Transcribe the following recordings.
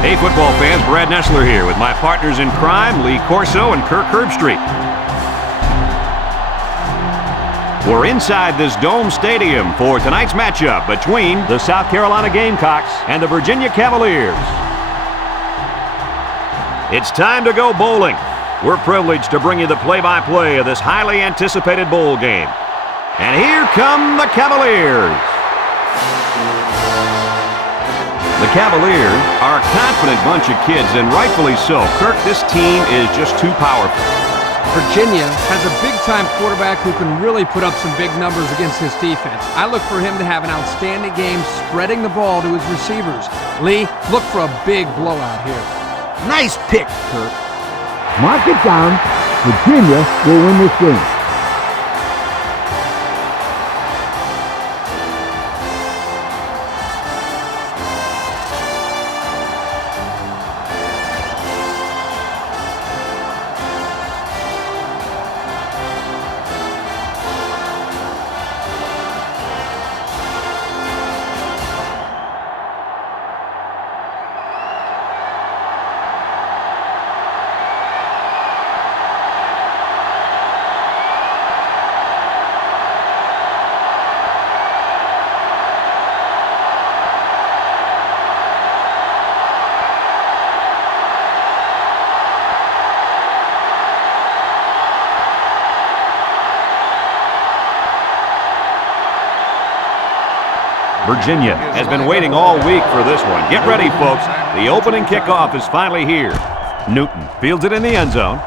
Hey, football fans, Brad Nessler here with my partners in crime, Lee Corso and Kirk Herbstreit. We're inside this Dome Stadium for tonight's matchup between the South Carolina Gamecocks and the Virginia Cavaliers. It's time to go bowling. We're privileged to bring you the play-by-play of this highly anticipated bowl game. And here come the Cavaliers. The Cavaliers are a confident bunch of kids, and rightfully so. Kirk, this team is just too powerful. Virginia has a big-time quarterback who can really put up some big numbers against his defense. I look for him to have an outstanding game spreading the ball to his receivers. Lee, look for a big blowout here. Nice pick, Kirk. Mark it down. Virginia will win this game. Virginia has been waiting all week for this one. Get ready, folks. The opening kickoff is finally here. Newton fields it in the end zone.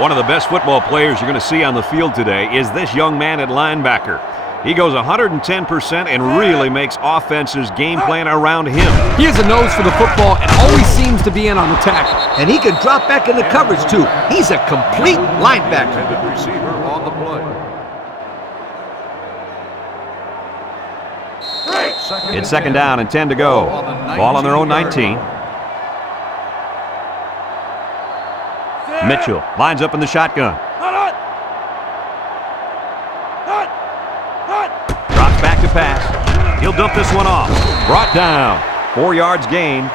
One of the best football players you're going to see on the field today is this young man at linebacker. He goes 110% and really makes offenses game plan around him. He has a nose for the football and always seems to be in on the tackle. And he can drop back in the coverage, too. He's a complete linebacker. Receiver on the play. It's second down and 10 to go. Ball on their own 19. Mitchell lines up in the shotgun. Drops back to pass. He'll dump this one off. Brought down. 4 yards gain.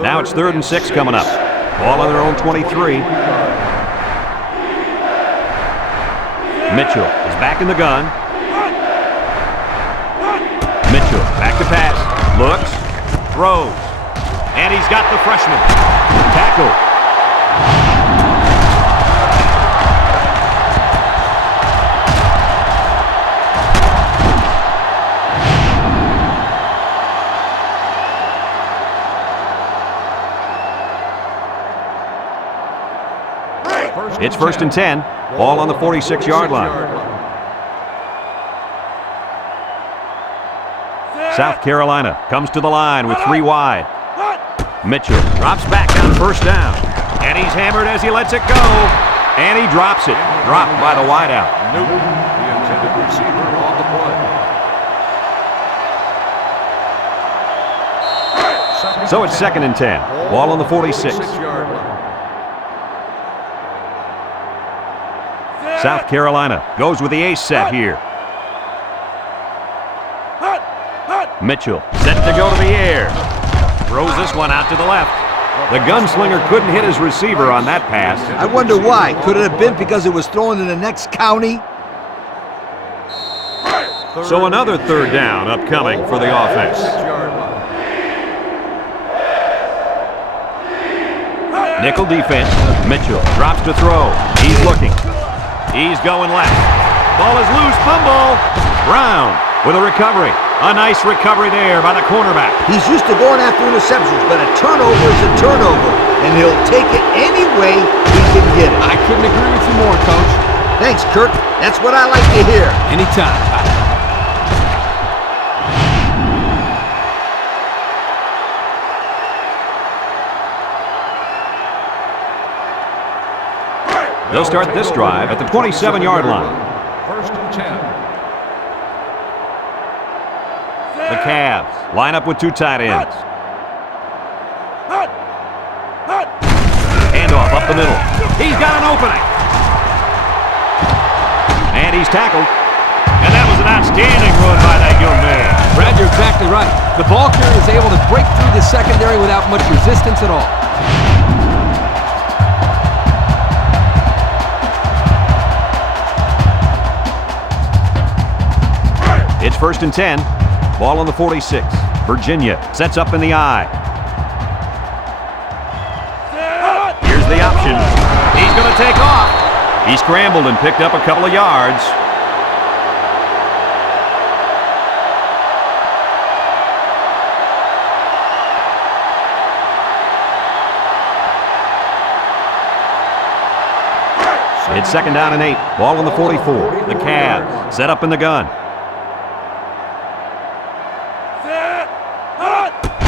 Now it's 3rd and 6 coming up. Ball on their own 23. Mitchell is back in the gun. Mitchell back to pass. Looks. Throws. And he's got the freshman. Tackle. It's 1st and 10. Ball on the 46-yard line. South Carolina comes to the line with 3 wide. Mitchell drops back on 1st down. And he's hammered as he lets it go. And he drops it. Dropped by the wideout. Newton, the intended receiver on the play. So it's 2nd and 10. Ball on the 46. South Carolina goes with the ace set here. Mitchell set to go to the air. Throws this one out to the left. The gunslinger couldn't hit his receiver on that pass. I wonder why. Could it have been because it was thrown in the next county? So another 3rd down upcoming for the offense. Nickel defense. Mitchell drops to throw. He's looking. He's going left. Ball is loose. Fumble. Brown with a recovery. A nice recovery there by the cornerback. He's used to going after interceptions, but a turnover is a turnover, and he'll take it any way he can get it. I couldn't agree with you more, Coach. Thanks, Kirk. That's what I like to hear. Anytime. They'll start this drive at the 27-yard line. First and 10. The Cavs line up with two tight ends. Handoff up the middle. He's got an opening. And he's tackled. And that was an outstanding run by that young man. Brad, you're exactly right. The ball carrier is able to break through the secondary without much resistance at all. It's first and 10. Ball on the 46. Virginia sets up in the I. Here's the option. He's going to take off. He scrambled and picked up a couple of yards. It's second down and 8. Ball on the 44. The Cavs set up in the gun.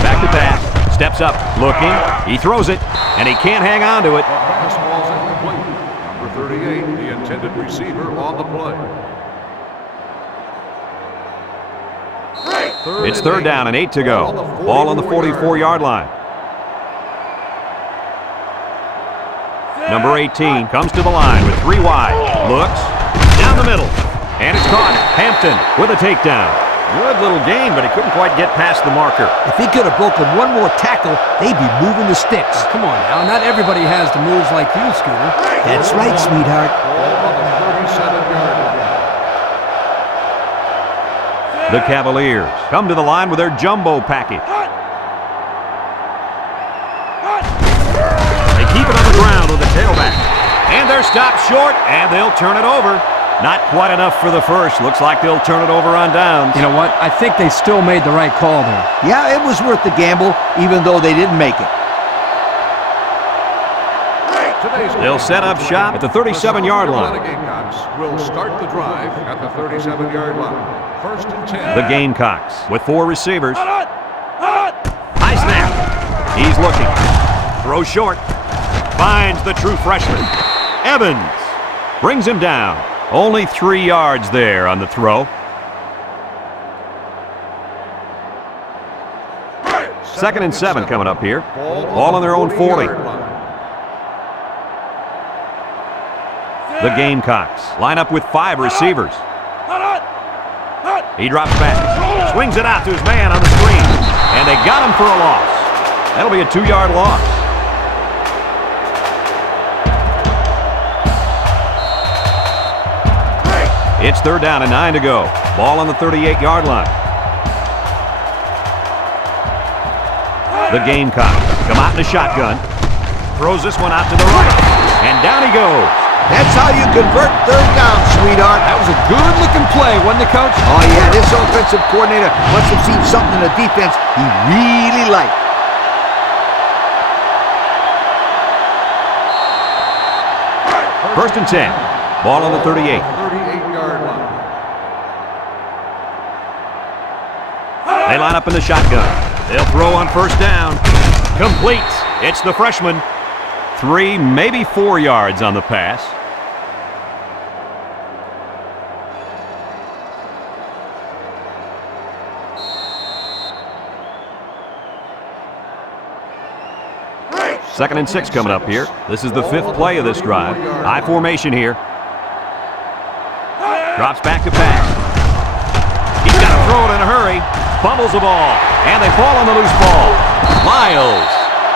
Back to pass. Steps up. Looking. He throws it. And he can't hang on to it. Pass ball's incomplete. Number 38, the intended receiver on the play. It's third down and 8 to go. Ball on the 44-yard line. Number 18 comes to the line with 3 wide. Looks. Down the middle. And it's caught. Hampton with a takedown. Good little game, but he couldn't quite get past the marker. If he could have broken one more tackle, they'd be moving the sticks. Come on now, not everybody has the moves like you, Scooter. That's right, sweetheart. Ball on the 37-yard line. The Cavaliers come to the line with their jumbo package. They keep it on the ground with the tailback. And they're stopped short, and they'll turn it over. Not quite enough for the first. Looks like they'll turn it over on downs. You know what? I think they still made the right call there. Yeah, it was worth the gamble, even though they didn't make it. They'll set up shop at the 37-yard line. The Gamecocks will start the drive at the 37-yard line. First and 10. The Gamecocks with 4 receivers. High snap. He's looking. Throw short. Finds the true freshman. Evans brings him down. Only 3 yards there on the throw. Second and 7 coming up here. Ball on their own 40. The Gamecocks line up with 5 receivers. He drops back. Swings it out to his man on the screen. And they got him for a loss. That'll be a 2-yard loss. It's third down and 9 to go. Ball on the 38-yard line. The Gamecocks come out in a shotgun. Throws this one out to the right. And down he goes. That's how you convert third down, sweetheart. That was a good-looking play, wasn't it, Coach? Oh, yeah, this offensive coordinator must have seen something in the defense he really liked. First and 10. Ball on the 38. 38-yard line. They line up in the shotgun. They'll throw on first down. Complete. It's the freshman. 3, maybe 4 yards on the pass. Second and 6 coming up here. This is the 5th play of this drive. High formation here. Drops back to pass. He's got to throw it in a hurry. Fumbles the ball. And they fall on the loose ball. Miles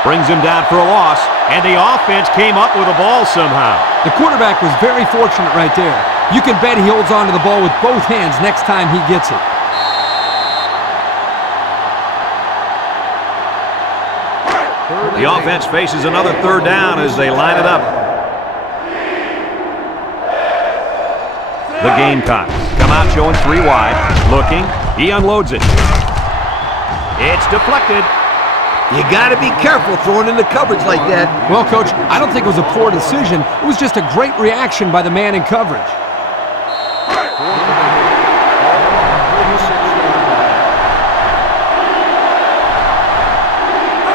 brings him down for a loss. And the offense came up with the ball somehow. The quarterback was very fortunate right there. You can bet he holds on to the ball with both hands next time he gets it. The offense faces another third down as they line it up. The Gamecocks come out showing 3 wide. Looking. He unloads it. It's deflected. You got to be careful throwing in the coverage like that. Well, Coach, I don't think it was a poor decision. It was just a great reaction by the man in coverage.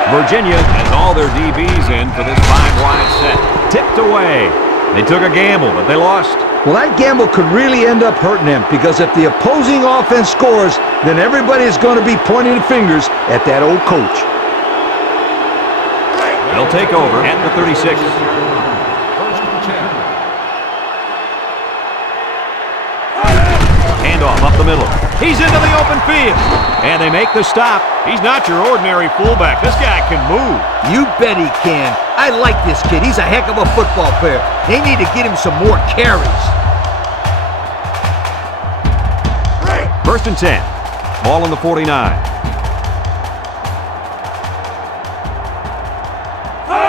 Virginia has all their DBs in for this 5-wide set. Tipped away. They took a gamble, but they lost. Well, that gamble could really end up hurting them because if the opposing offense scores, then everybody's going to be pointing fingers at that old coach. They'll take over at the 36. First and 10. Handoff up the middle. He's into the open field. And they make the stop. He's not your ordinary fullback. This guy can move. You bet he can. I like this kid. He's a heck of a football player. They need to get him some more carries. First and 10. Ball on the 49.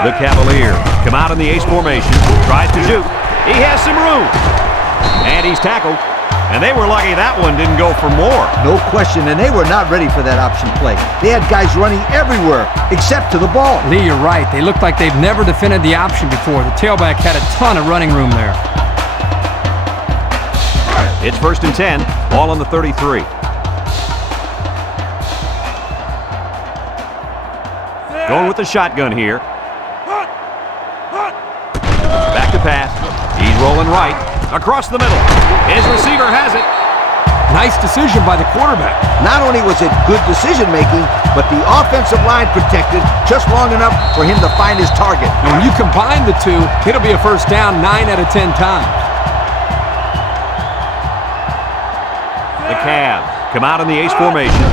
The Cavaliers come out in the ace formation. Tries to shoot. He has some room. And he's tackled. And they were lucky that one didn't go for more. No question, and they were not ready for that option play. They had guys running everywhere except to the ball. Lee, you're right. They look like they've never defended the option before. The tailback had a ton of running room there. It's first and 10. Ball on the 33. Going with the shotgun here. Back to pass. He's rolling right. Across the middle. His receiver has it. Nice decision by the quarterback. Not only was it good decision-making, but the offensive line protected just long enough for him to find his target. And when you combine the two, it'll be a first down 9 out of 10 times. The Cavs come out in the ace formation.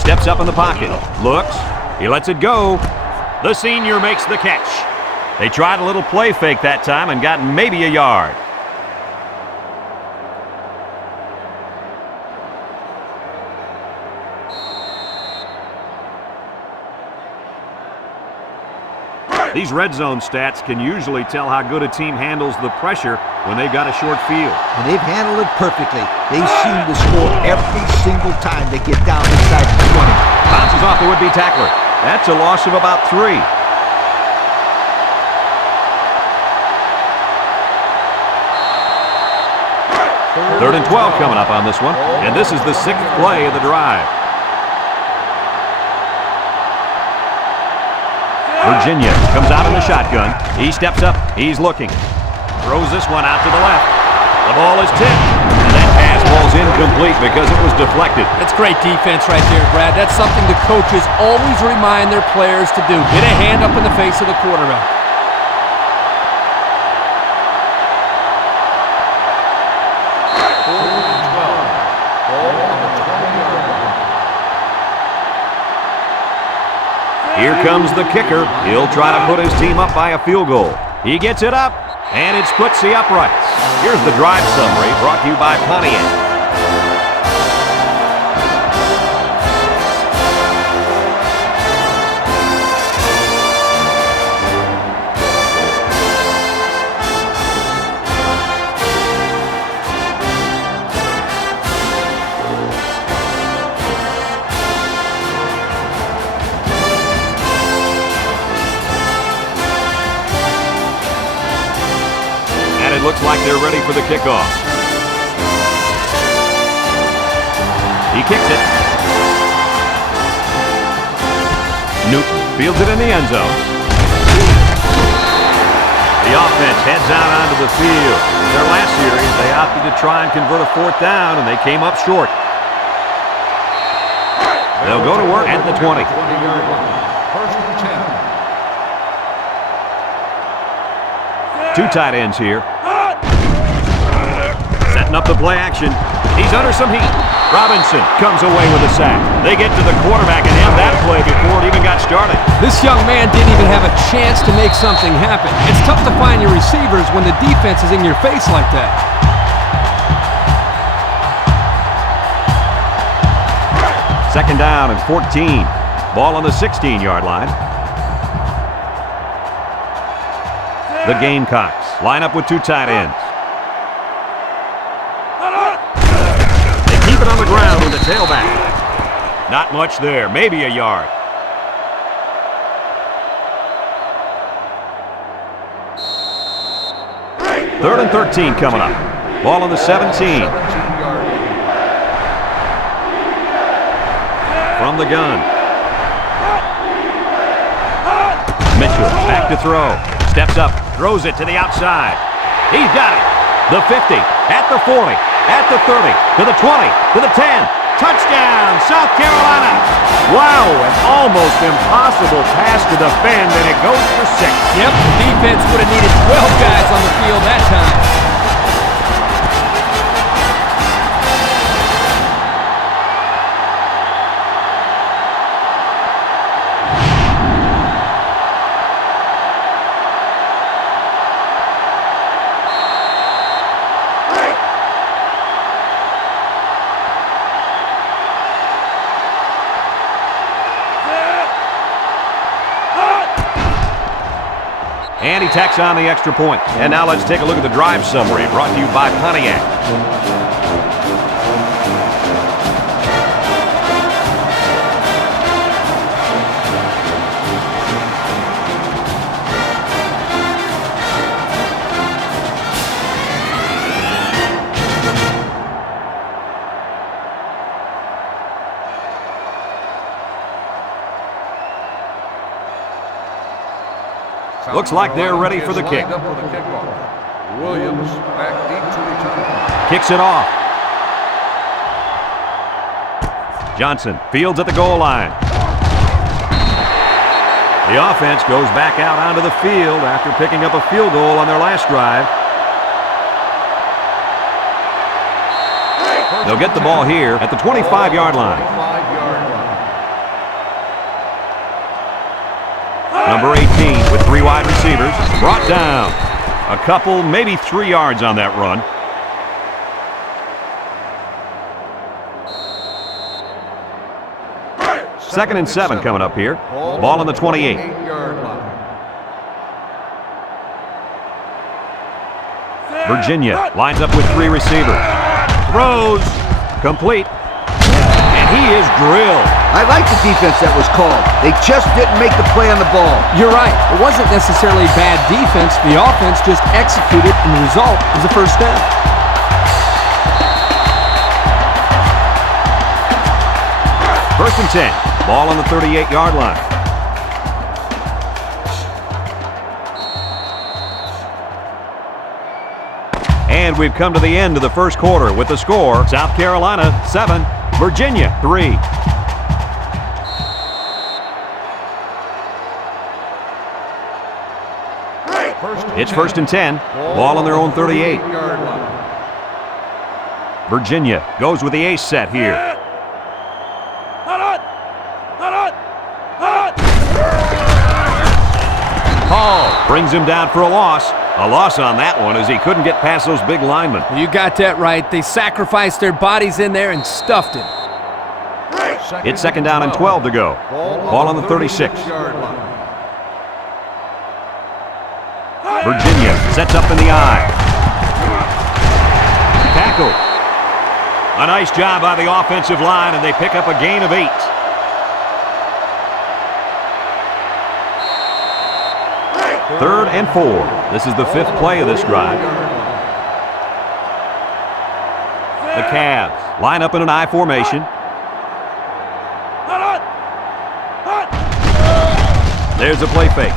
Steps up in the pocket. Looks. He lets it go. The senior makes the catch. They tried a little play fake that time and got maybe a yard. These red zone stats can usually tell how good a team handles the pressure when they've got a short field. And they've handled it perfectly. They seem to score every single time they get down inside the 20. Bounces off the would-be tackler. That's a loss of about 3. Third and 12 coming up on this one. And this is the 6th play of the drive. Virginia comes out in the shotgun. He steps up. He's looking. Throws this one out to the left. The ball is tipped. And that pass ball's incomplete because it was deflected. That's great defense right there, Brad. That's something the coaches always remind their players to do. Get a hand up in the face of the quarterback. Here comes the kicker. He'll try to put his team up by a field goal. He gets it up, and it splits the uprights. Here's the drive summary brought to you by Pontiac. It looks like they're ready for the kickoff. He kicks it. Newton fields it in the end zone. The offense heads out onto the field. In their last series, they opted to try and convert a 4th down, and they came up short. They'll go to work at the 20. First and 2 10. tight ends here. Setting up the play action. He's under some heat. Robinson comes away with a sack. They get to the quarterback and end that play before it even got started. This young man didn't even have a chance to make something happen. It's tough to find your receivers when the defense is in your face like that. Second down and 14. Ball on the 16-yard line. The Gamecocks line up with 2 tight ends. They keep it on the ground with the tailback. Not much there, maybe a yard. Third and 13 coming up. Ball on the 17. From the gun. Mitchell back to throw. Steps up, throws it to the outside. He's got it. The 50, at the 40, at the 30, to the 20, to the 10. Touchdown, South Carolina. Wow, an almost impossible pass to defend, and it goes for 6. Yep, the defense would have needed 12 guys on the field that time. And he tacks on the extra point. And now let's take a look at the drive summary brought to you by Pontiac. Looks like they're ready for the kick. Williams back deep to return. Kicks it off. Johnson fields at the goal line. The offense goes back out onto the field after picking up a field goal on their last drive. They'll get the ball here at the 25-yard line. Number 18 with 3 wide receivers, brought down. A couple, maybe 3 yards on that run. Second and 7 coming up here. Ball on the 28. Virginia lines up with 3 receivers. Throws, complete, and he is drilled. I like the defense that was called. They just didn't make the play on the ball. You're right. It wasn't necessarily bad defense. The offense just executed, and the result was a first down. First and 10. Ball on the 38-yard line. And we've come to the end of the first quarter with the score, South Carolina 7, Virginia 3. It's first and 10. Ball on their own 38. Virginia goes with the ace set here. Hall brings him down for a loss. A loss on that one as he couldn't get past those big linemen. You got that right. They sacrificed their bodies in there and stuffed him. It's second down and 12 to go. Ball on the 36. Virginia sets up in the eye. Tackle. A nice job by the offensive line, and they pick up a gain of 8. Third and 4. This is the 5th play of this drive. The Cavs line up in an I formation. There's a play fake.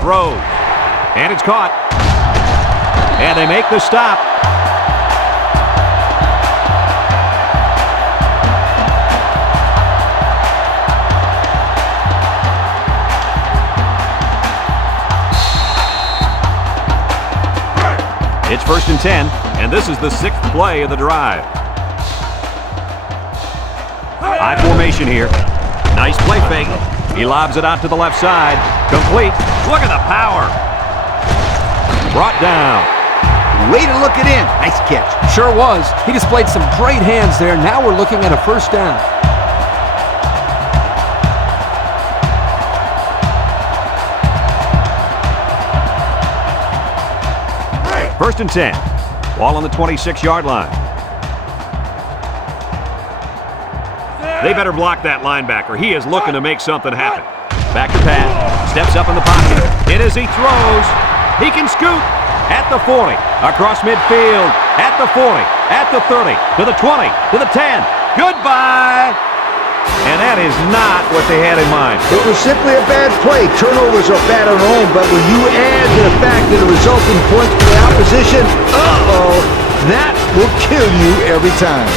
Throws. And it's caught. And they make the stop. It's first and 10, and this is the 6th play of the drive. I formation here. Nice play fake. He lobs it out to the left side. Complete. Look at the power. Brought down. Way to look it in. Nice catch. Sure was. He displayed some great hands there. Now we're looking at a first down. First and 10. Ball on the 26-yard line. They better block that linebacker. He is looking to make something happen. Back to pass. Steps up in the pocket. And as he throws, he can scoot at the 40, across midfield, at the 40, at the 30, to the 20, to the 10. Goodbye. And that is not what they had in mind. It was simply a bad play. Turnovers are bad on their own, but when you add to the fact that the resulting points for the opposition, that will kill you every time.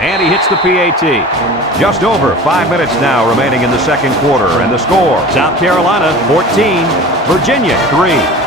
And he hits the PAT. Just over 5 minutes now remaining in the second quarter. And the score, South Carolina 14, Virginia 3.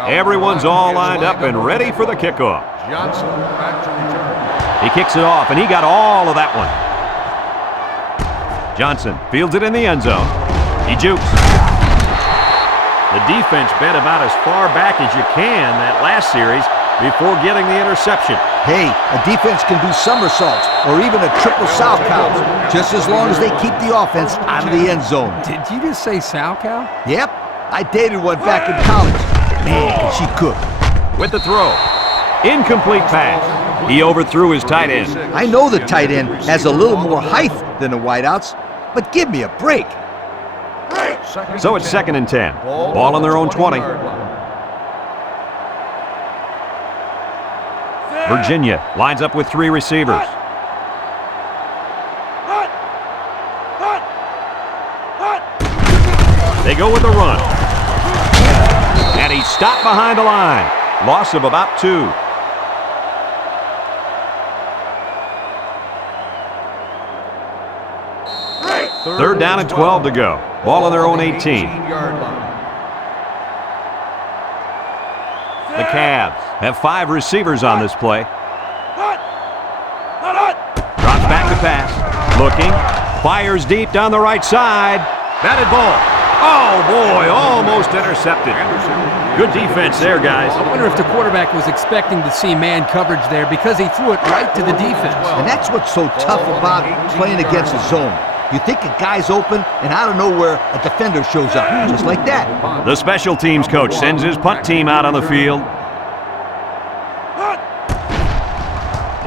Everyone's all lined up and ready for the kickoff. Johnson back to return. He kicks it off, and he got all of that one. Johnson fields it in the end zone. He jukes. The defense bent about as far back as you can that last series before getting the interception. Hey, a defense can do somersaults or even a triple sow cow, just as long as they keep the offense out of the end zone. Did you just say sow cow? Yep, I dated one back in college. Man, can she cook. With the throw. Incomplete pass. He overthrew his tight end. I know the tight end has a little more height than the wideouts, but give me a break. So it's 2nd and 10. Ball on their own 20. Virginia lines up with 3 receivers. They go with the run. And he's stopped behind the line. Loss of about 2. Third down and 12 to go. Ball on their own 18. The Cavs have 5 receivers on this play. Drops back to pass. Looking. Fires deep down the right side. Batted ball. Oh, boy, almost intercepted. Good defense there, guys. I wonder if the quarterback was expecting to see man coverage there because he threw it right to the defense. And that's what's so tough about playing against a zone. You think a guy's open, and out of nowhere, a defender shows up, just like that. The special teams coach sends his punt team out on the field.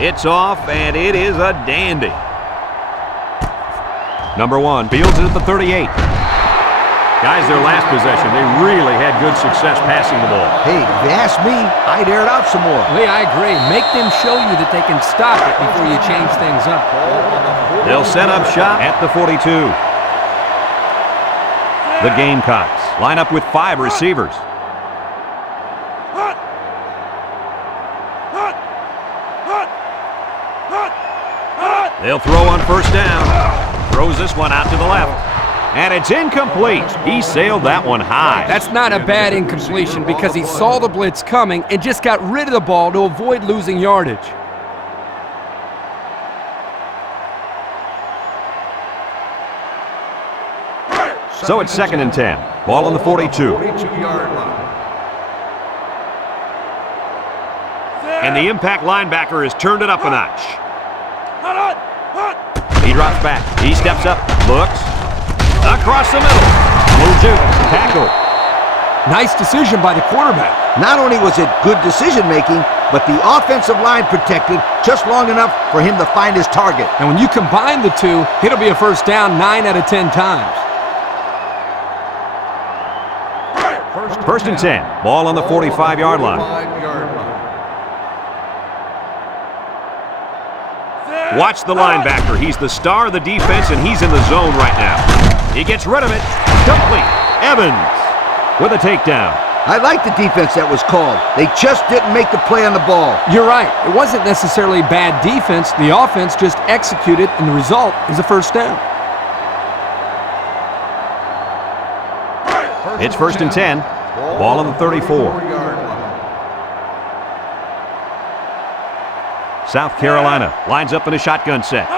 It's off, and it is a dandy. Number 1 fields it at the 38. Guys, their last possession, they really had good success passing the ball. Hey, if you ask me, I'd air it out some more. Lee, I agree. Make them show you that they can stop it before you change things up. They'll set up shop at the 42. The Gamecocks line up with 5 receivers. They'll throw on first down. Throws this one out to the left. And it's incomplete. He sailed that one high. That's not a bad incompletion because he saw the blitz coming and just got rid of the ball to avoid losing yardage. So it's 2nd and 10. Ball on the 42. 42-yard line. And the impact linebacker has turned it up a notch. He drops back. He steps up. Looks. Across the middle. Moves it. Tackle. Nice decision by the quarterback. Not only was it good decision-making, but the offensive line protected just long enough for him to find his target. And when you combine the two, it'll be a first down 9 out of 10 times. First and 10. Ball on the 45-yard line. Watch the linebacker. He's the star of the defense, and he's in the zone right now. He gets rid of it. Complete. Evans with a takedown. I like the defense that was called. They just didn't make the play on the ball. You're right. It wasn't necessarily bad defense. The offense just executed, and the result is a first down. It's first and 10. Ball on the 34. South Carolina lines up in a shotgun set.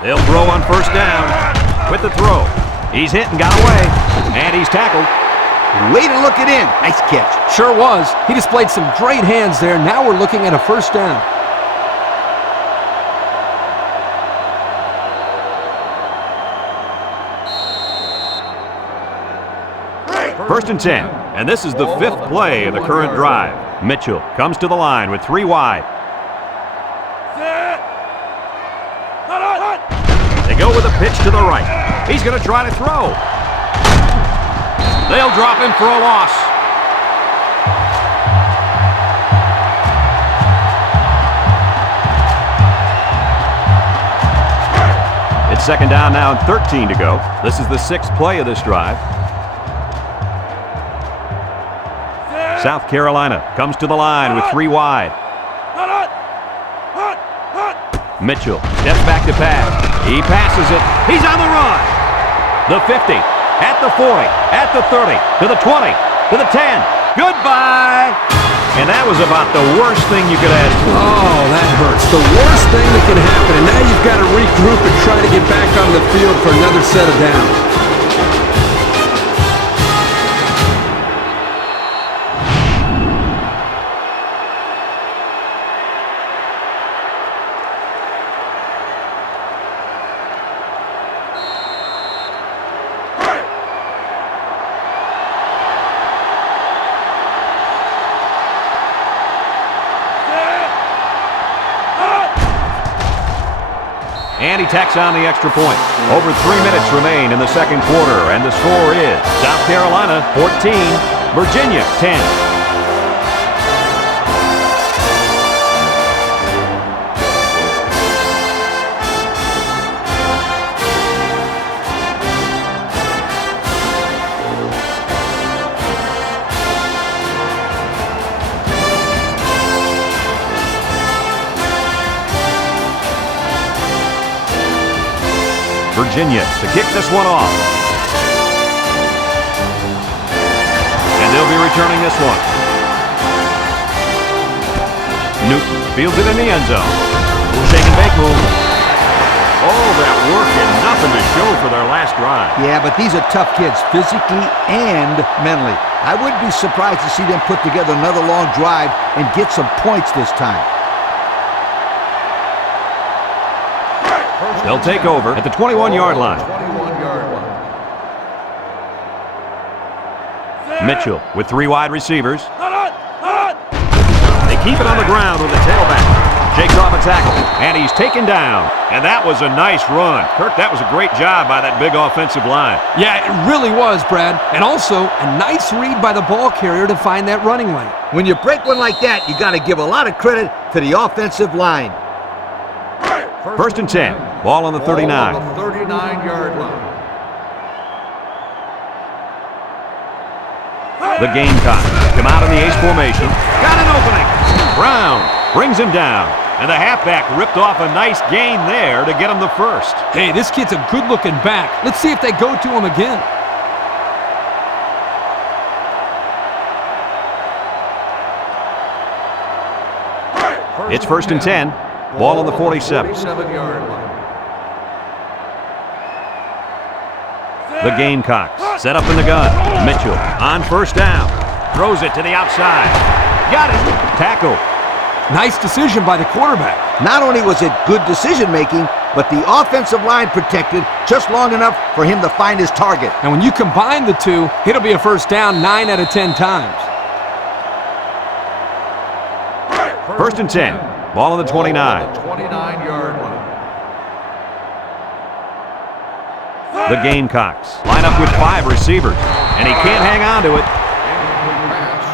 They'll throw on first down with the throw. He's hit and got away, and he's tackled. Way to look it in. Nice catch. Sure was. He displayed some great hands there. Now we're looking at a first down. First and 10, and this is the 5th play of the current drive. Mitchell comes to the line with 3 wide. They go with a pitch to the right. He's going to try to throw. They'll drop him for a loss. It's second down now and 13 to go. This is the 6th play of this drive. South Carolina comes to the line with 3 wide. Mitchell steps back to pass. He passes it. He's on the run. The 50, at the 40, at the 30, to the 20, to the 10. Goodbye. And that was about the worst thing you could ask for. Oh, that hurts. The worst thing that can happen. And now you've got to regroup and try to get back on the field for another set of downs. And he tacks on the extra point. Over 3 minutes remain in the second quarter, and the score is South Carolina 14, Virginia 10. Virginia to kick this one off. And they'll be returning this one. Newton fields it in the end zone. Shake and bake move. All that work and nothing to show for their last drive. Yeah, but these are tough kids physically and mentally. I wouldn't be surprised to see them put together another long drive and get some points this time. They'll take over at the 21-yard line. Mitchell with 3 wide receivers. They keep it on the ground with the tailback. Shakes off a tackle, and he's taken down. And that was a nice run. Kirk, that was a great job by that big offensive line. Yeah, it really was, Brad. And also, a nice read by the ball carrier to find that running lane. When you break one like that, you got to give a lot of credit to the offensive line. First and 10. Ball on the 39. 39-yard line. The Gamecocks come out in the ace formation. Got an opening. Brown brings him down. And the halfback ripped off a nice gain there to get him the first. Hey, this kid's a good-looking back. Let's see if they go to him again. It's first and 10. Ball on the 47. 47-yard line. The Gamecocks set up in the gun. Mitchell on first down. Throws it to the outside. Got it. Tackle. Nice decision by the quarterback. Not only was it good decision-making, but the offensive line protected just long enough for him to find his target. And when you combine the two, it'll be a first down 9 out of 10 times. First and 10. Ball on the 29. 29-yard line. The Gamecocks line up with 5 receivers, and he can't hang on to it. Incomplete pass.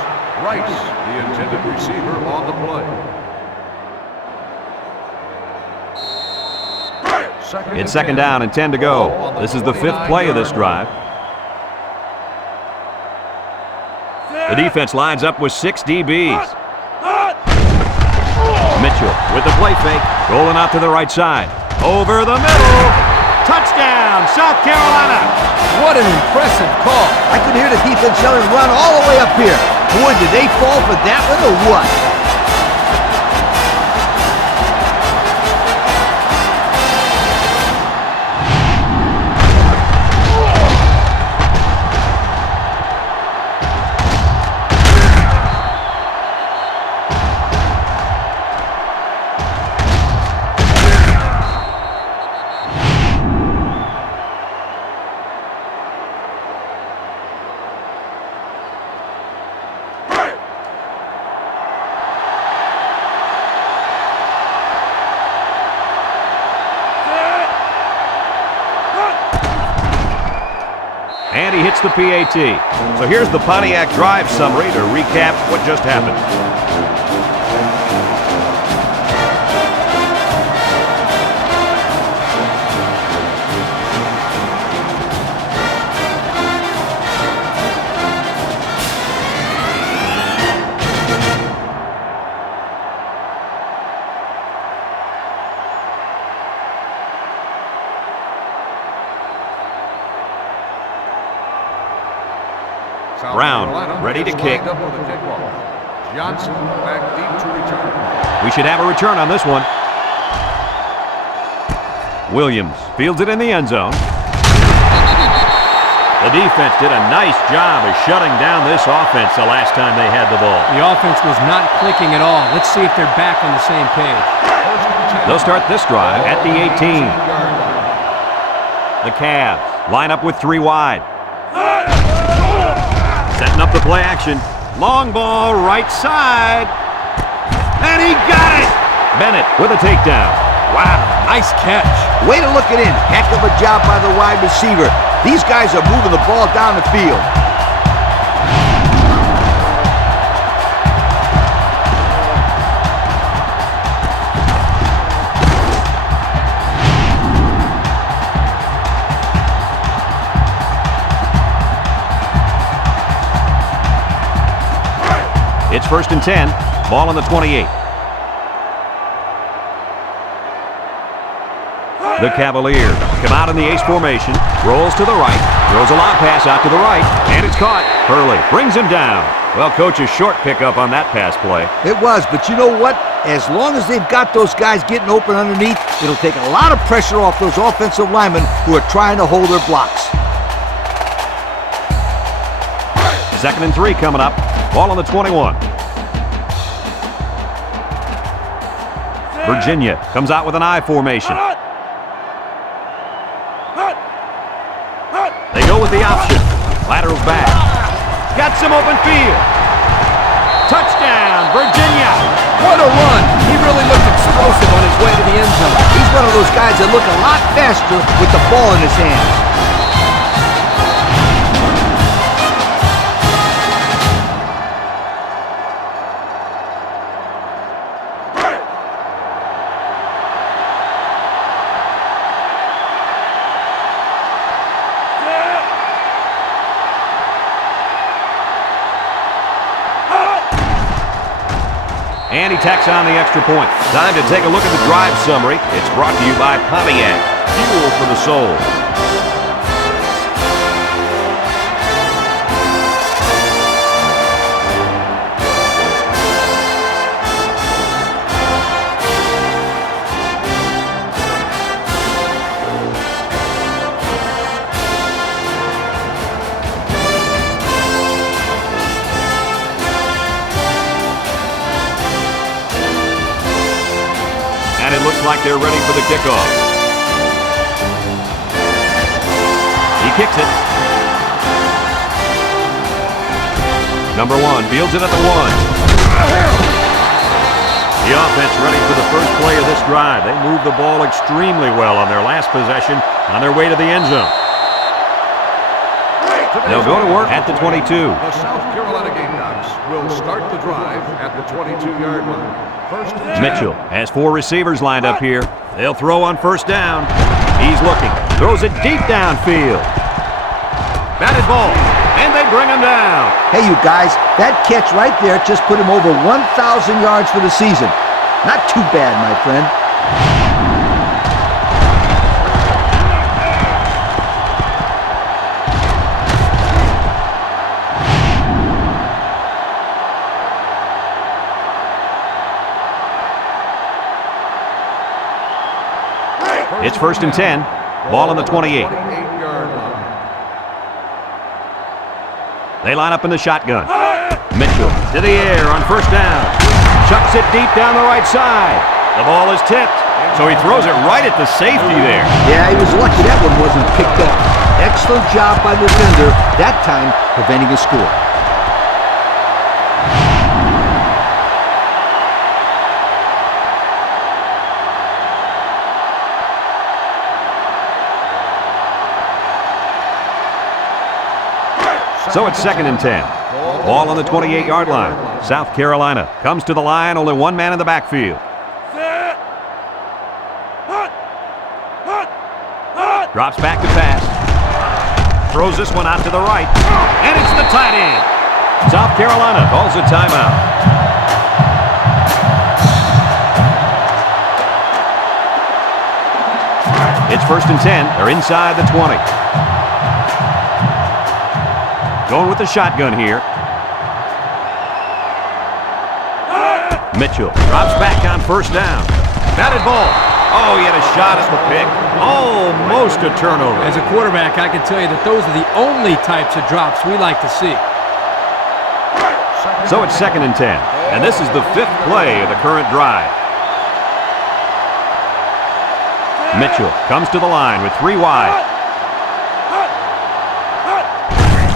Rice, the intended receiver, on the play. It's second down and 10 to go. This is the 5th play of this drive. The defense lines up with 6 DBs. Mitchell with the play fake, rolling out to the right side. Over the middle. Touchdown, South Carolina. What an impressive call. I could hear the defense yelling, run all the way up here. Boy, did they fall for that one or what? he hits the PAT. So here's the Pontiac drive summary to recap what just happened. Brown, ready to kick. Johnson back deep to return. We should have a return on this one. Williams fields it in the end zone. The defense did a nice job of shutting down this offense the last time they had the ball. The offense was not clicking at all. Let's see if they're back on the same page. They'll start this drive at the 18. The Cavs line up with 3 wide. Setting up the play action. Long ball, right side. And he got it! Bennett with a takedown. Wow, nice catch. Way to look it in. Heck of a job by the wide receiver. These guys are moving the ball down the field. It's 1st and 10. Ball on the 28. The Cavaliers come out in the ace formation, rolls to the right, throws a lob pass out to the right, and it's caught. Hurley brings him down. Well, coach, a short pickup on that pass play. It was, but you know what? As long as they've got those guys getting open underneath, it'll take a lot of pressure off those offensive linemen who are trying to hold their blocks. 2nd and 3 coming up. Ball on the 21. Virginia comes out with an I formation. They go with the option. Laterals back. Got some open field. Touchdown, Virginia. What a run. He really looked explosive on his way to the end zone. He's one of those guys that look a lot faster with the ball in his hands. And he tacks on the extra point. Time to take a look at the drive summary. It's brought to you by Pontiac. Fuel for the soul. And it looks like they're ready for the kickoff. He kicks it. Number 1 fields it at the 1. The offense ready for the first play of this drive. They moved the ball extremely well on their last possession on their way to the end zone. They'll go to work at the 22. The South Carolina Gamecocks will start the drive at the 22-yard line. First and 10. Mitchell has 4 receivers lined up here. They'll throw on first down. He's looking. Throws it deep downfield. Batted ball. And they bring him down. Hey, you guys, that catch right there just put him over 1,000 yards for the season. Not too bad, my friend. It's 1st and 10. Ball on the 28. 28-yard line. They line up in the shotgun. Mitchell to the air on first down. Chucks it deep down the right side. The ball is tipped, so he throws it right at the safety there. Yeah, he was lucky that one wasn't picked up. Excellent job by the defender, that time preventing a score. So it's 2nd and 10. Ball on the 28-yard line. South Carolina comes to the line, only one man in the backfield. Drops back to pass. Throws this one out to the right. And it's the tight end. South Carolina calls a timeout. It's 1st and 10. They're inside the 20. Going with the shotgun here. Mitchell drops back on 1st down. Batted ball. Oh, he had a shot at the pick. Almost a turnover. As a quarterback, I can tell you that those are the only types of drops we like to see. So it's 2nd and 10. And this is the 5th play of the current drive. Mitchell comes to the line with 3 wide.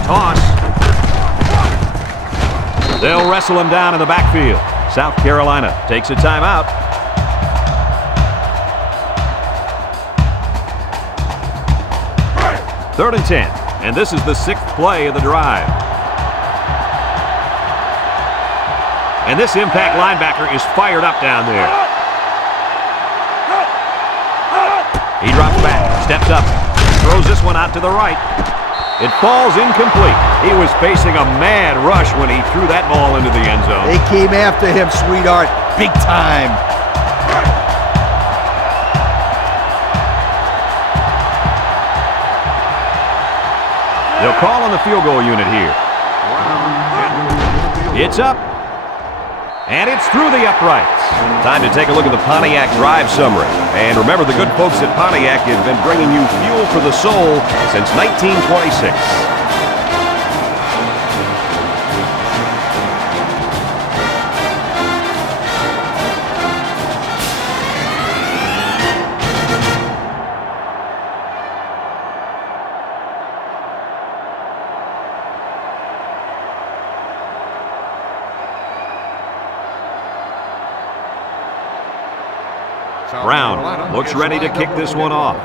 Toss. They'll wrestle him down in the backfield. South Carolina takes a timeout. Third and 10, and this is the 6th play of the drive. And this impact linebacker is fired up down there. He drops back, steps up, throws this one out to the right. It falls incomplete. He was facing a mad rush when he threw that ball into the end zone. They came after him, sweetheart, big time. They'll call on the field goal unit here. It's up. And it's through the uprights. Time to take a look at the Pontiac drive summary. And remember, the good folks at Pontiac have been bringing you fuel for the soul since 1926. Brown looks ready to kick this one off.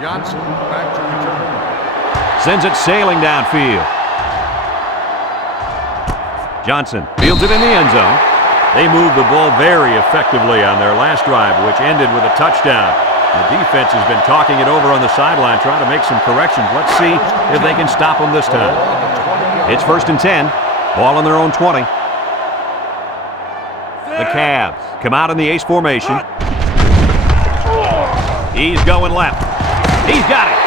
Johnson back to return. Sends it sailing downfield. Johnson fields it in the end zone. They moved the ball very effectively on their last drive, which ended with a touchdown. The defense has been talking it over on the sideline, trying to make some corrections. Let's see if they can stop them this time. It's 1st and 10. Ball on their own 20. The Cavs come out in the ace formation. He's going left. He's got it.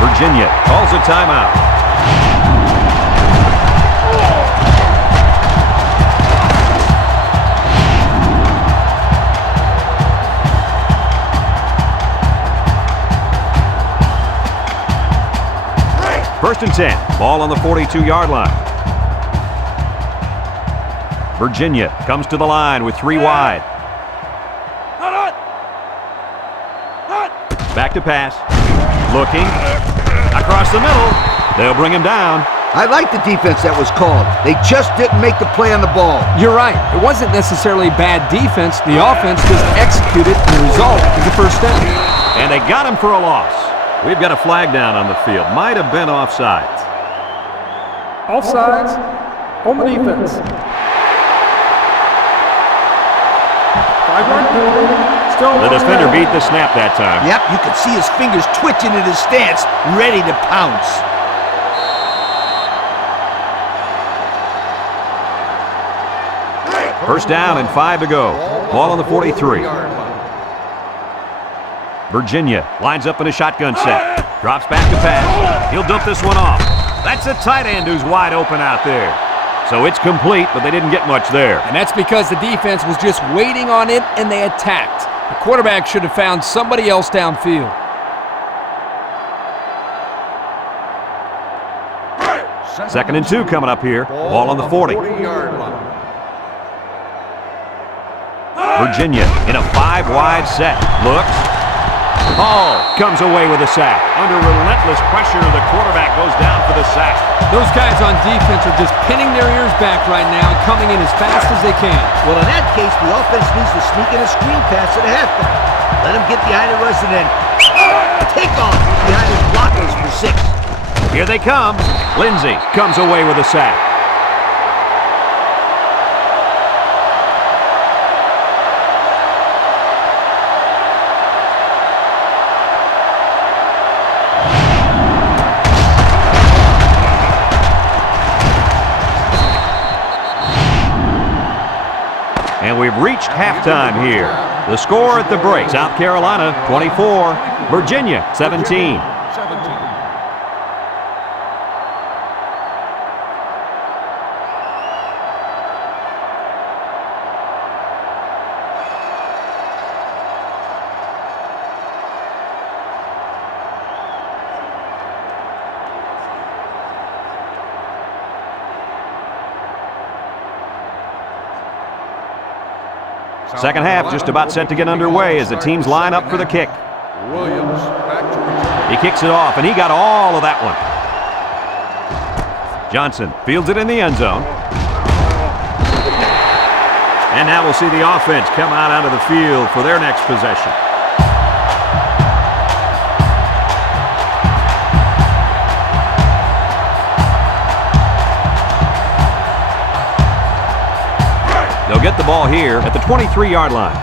Virginia calls a timeout. First and 10. Ball on the 42-yard line. Virginia comes to the line with 3 wide. Back to pass. Looking. Across the middle. They'll bring him down. I like the defense that was called. They just didn't make the play on the ball. You're right. It wasn't necessarily bad defense. The offense just executed, and the result is the first down. And they got him for a loss. We've got a flag down on the field. Might have been offsides. Offsides on the defense. 5-yard penalty. The defender beat the snap that time. Yep, you could see his fingers twitching in his stance, ready to pounce. First down and 5 to go. Ball on the 43. Virginia lines up in a shotgun set. Drops back to pass. He'll dump this one off. That's a tight end who's wide open out there. So it's complete, but they didn't get much there. And that's because the defense was just waiting on it, and they attacked. The quarterback should have found somebody else downfield. Second and 2 coming up here. Ball on the 40. Virginia in a 5-wide set. Looks. Hall comes away with a sack. Under relentless pressure, the quarterback goes down for the sack. Those guys on defense are just pinning their ears back right now and coming in as fast as they can. Well, in that case, the offense needs to sneak in a screen pass to the halfback. Let him get behind the rush and then take off behind his blockers for 6. Here they come. Lindsey comes away with a sack. And we've reached halftime here. The score at the break, South Carolina 24, Virginia 17. Second half just about set to get underway as the teams line up for the kick. Williams back to return. He kicks it off, and he got all of that one. Johnson fields it in the end zone. And now we'll see the offense come out onto the field for their next possession. They'll get the ball here at the 23-yard line.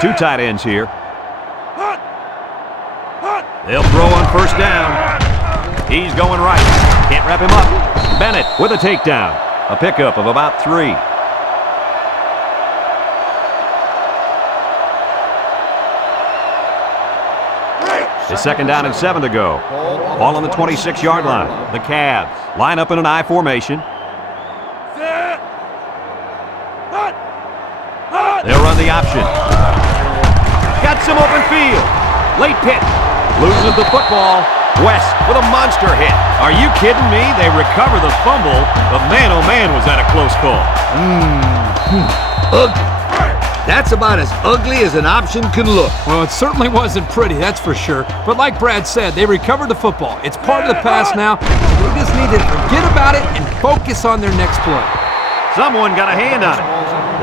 Two tight ends here. They'll throw on first down. He's going right. Can't wrap him up. Bennett with a takedown. A pickup of about 3. It's second down and 7 to go. Ball on the 26-yard line. The Cavs line up in an I formation. They'll run the option. Got some open field. Late pitch. Loses the football. West with a monster hit. Are you kidding me? They recover the fumble, but man, oh man, was that a close call. Ugly. That's about as ugly as an option can look. Well, it certainly wasn't pretty, that's for sure. But like Brad said, they recovered the football. It's part of the pass now. They just need to forget about it and focus on their next play. Someone got a hand on it.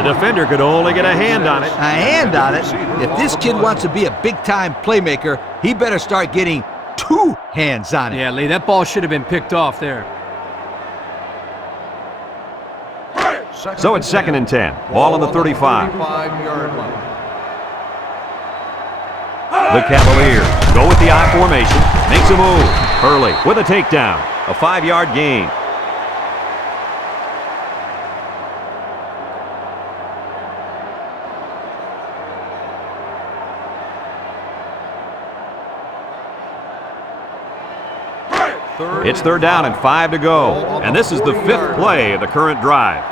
The defender could only get a hand on it. A hand on it? If this kid wants to be a big-time playmaker, he better start getting 2 hands on it. Yeah, Lee, that ball should have been picked off there. So it's second and 10. Ball on the 35. 35-yard line. The Cavaliers go with the I formation. Makes a move. Hurley with a takedown. A 5-yard gain. It's third down and 5 to go. And this is the 5th play of the current drive.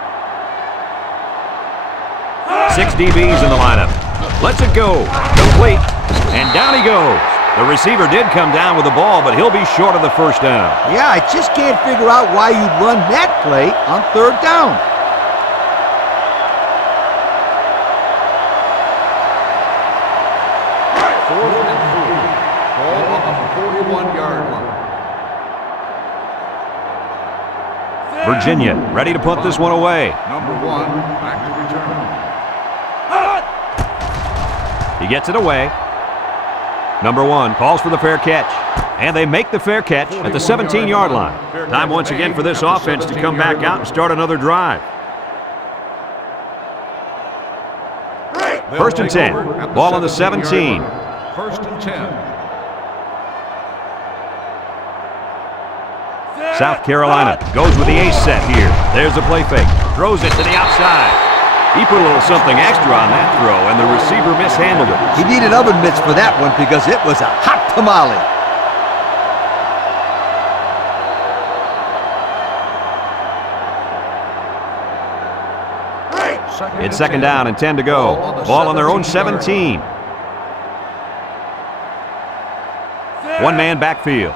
6 DBs in the lineup. Lets it go. Complete. And down he goes. The receiver did come down with the ball, but he'll be short of the first down. Yeah, I just can't figure out why you'd run that play on third down. Fourth and 4. Ball on the 41-yard line. Virginia ready to put this one away. Number 1 back to return. He gets it away. Number 1 calls for the fair catch. And they make the fair catch at the 17-yard line. Time once again for this offense to come back out and start another drive. First and 10. Ball on the 17. First and 10. South Carolina goes with the ace set here. There's a play fake. Throws it to the outside. He put a little something extra on that throw, and the receiver mishandled it. He needed oven mitts for that one because it was a hot tamale. It's second down and 10 to go. Ball on their own 17. One-man backfield.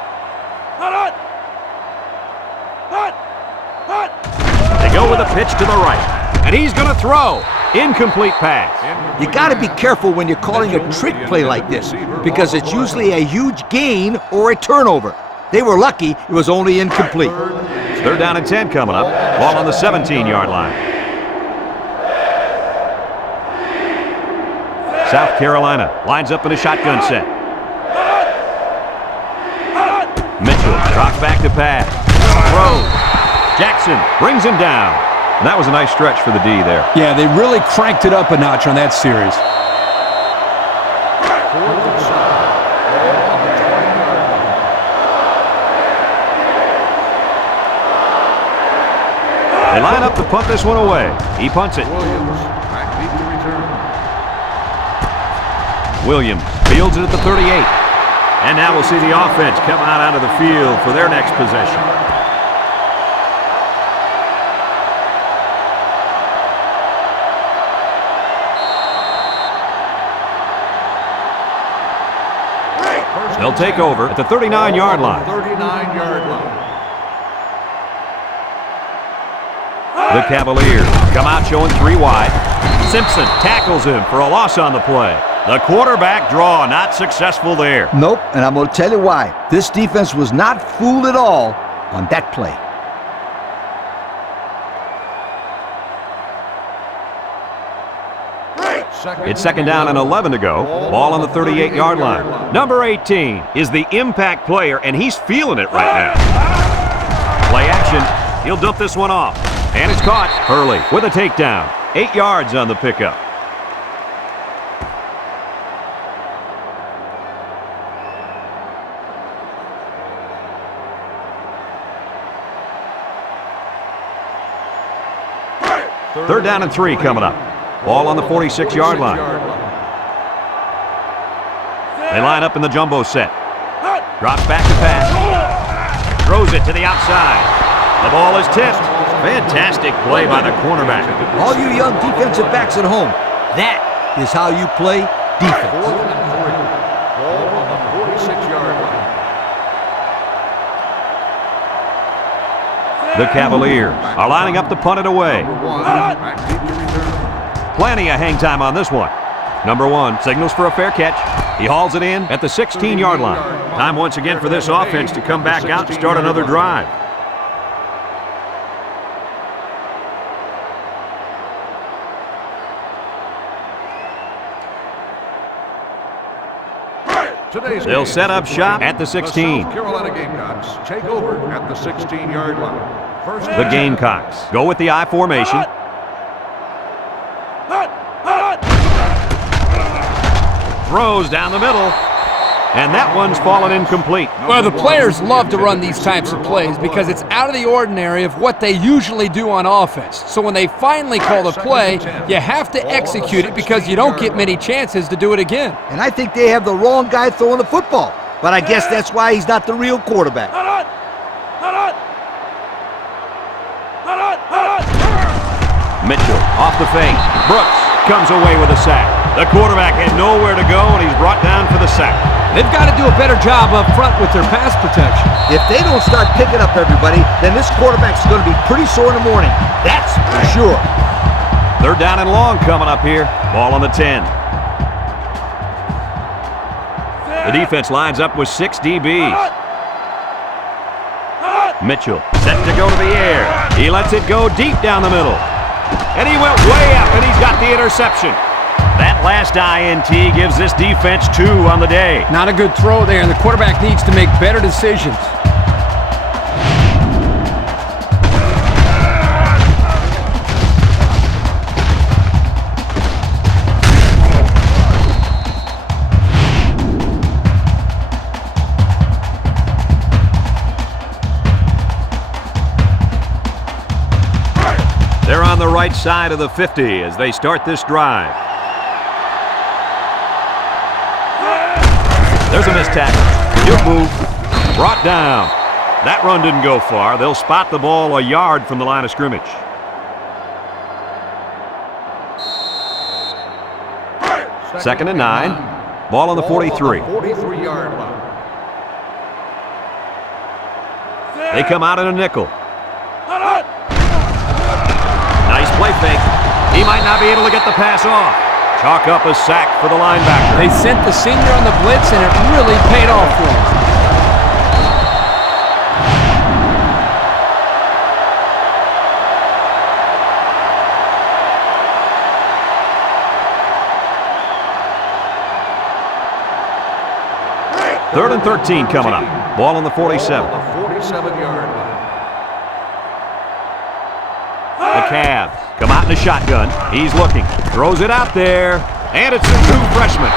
They go with a pitch to the right. And he's going to throw. Incomplete pass. You got to be careful when you're calling a trick play like this because it's usually a huge gain or a turnover. They were lucky it was only incomplete. Third down and 10 coming up. Ball on the 17-yard line. South Carolina lines up in a shotgun set. Drops back to pass. Throws. Jackson brings him down. And that was a nice stretch for the D there. Yeah, they really cranked it up a notch on that series. They line up to punt this one away. He punts it. Williams fields it at the 38. And now we'll see the offense come out onto the field for their next possession. They'll take over at the 39-yard line. 39-yard line. The Cavaliers come out showing 3 wide. Simpson tackles him for a loss on the play. The quarterback draw not successful there. Nope, and I'm going to tell you why. This defense was not fooled at all on that play. It's second down and 11 to go. Ball on the 38-yard line. Number 18 is the impact player, and he's feeling it right now. Play action. He'll dump this one off. And it's caught. Hurley with a takedown. 8 yards on the pickup. Third down and 3 coming up. Ball on the 46-yard line. They line up in the jumbo set. Drops back to pass. Throws it to the outside. The ball is tipped. Fantastic play by the cornerback. All you young defensive backs at home, that is how you play defense. Ball on the 46-yard line. The Cavaliers are lining up to punt it away. Plenty of hang time on this one. Number 1 signals for a fair catch. He hauls it in at the 16-yard line. Time once again for this offense to come back out and start another drive. They'll set up shop at the 16. South Carolina Gamecocks take over at the 16-yard line. The Gamecocks go with the I formation. Throws down the middle. And that one's fallen incomplete. Well, the players love to run these types of plays because it's out of the ordinary of what they usually do on offense. So when they finally call the play, you have to execute it because you don't get many chances to do it again. And I think they have the wrong guy throwing the football. But I guess that's why he's not the real quarterback. Mitchell off the fake. Brooks comes away with a sack. The quarterback had nowhere to go, and he's brought down for the sack. They've got to do a better job up front with their pass protection. If they don't start picking up everybody, then this quarterback's going to be pretty sore in the morning. That's for sure. Third down and long coming up here. Ball on the 10. The defense lines up with 6 DBs. Mitchell set to go to the air. He lets it go deep down the middle. And he went way up, and he's got the interception. That last INT gives this defense 2 on the day. Not a good throw there, and the quarterback needs to make better decisions. They're on the right side of the 50 as they start this drive. There's a missed tackle. Good move. Brought down. That run didn't go far. They'll spot the ball a yard from the line of scrimmage. Second and 9. Ball on the 43. 43-yard line. They come out in a nickel. Nice play fake. He might not be able to get the pass off. Chalk up a sack for the linebacker. They sent the senior on the blitz, and it really paid off for him. Third and 13 coming up. Ball on the 47. Ball on the 47-yard line. The Cavs come out in a shotgun. He's looking. Throws it out there. And it's a true freshman.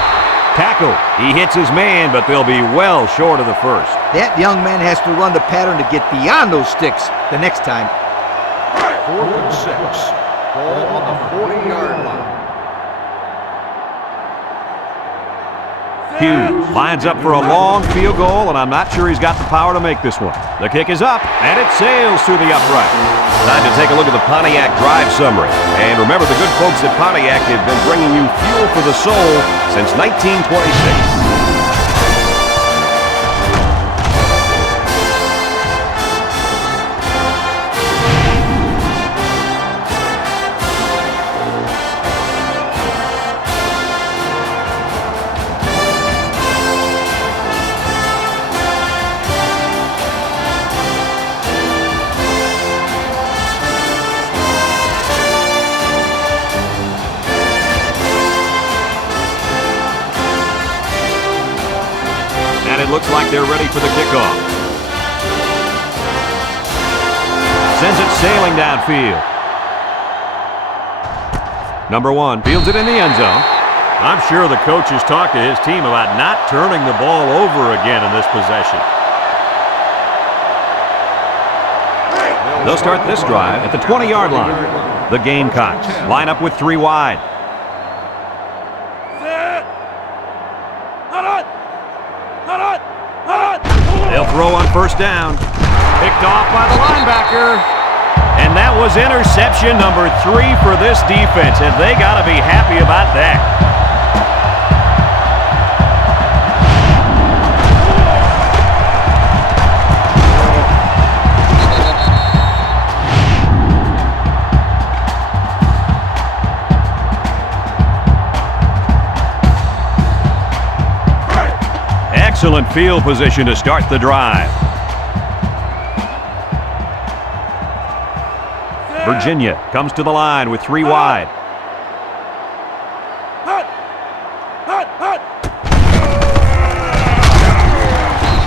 Tackle. He hits his man, but they'll be well short of the first. That young man has to run the pattern to get beyond those sticks the next time. 4th and 6. Ball on the 40-yard line. Hughes lines up for a long field goal, and I'm not sure he's got the power to make this one. The kick is up, and it sails through the upright. Time to take a look at the Pontiac drive summary. And remember, the good folks at Pontiac have been bringing you fuel for the soul since 1926. It looks like they're ready for the kickoff. Sends it sailing downfield. Number 1 fields it in the end zone. I'm sure the coach has talked to his team about not turning the ball over again in this possession. They'll start this drive at the 20-yard line. The Gamecocks line up with 3 wide. They'll throw on first down. Picked off by the linebacker. And that was interception number 3 for this defense, and they got to be happy about that. Excellent field position to start the drive. Virginia comes to the line with 3 wide.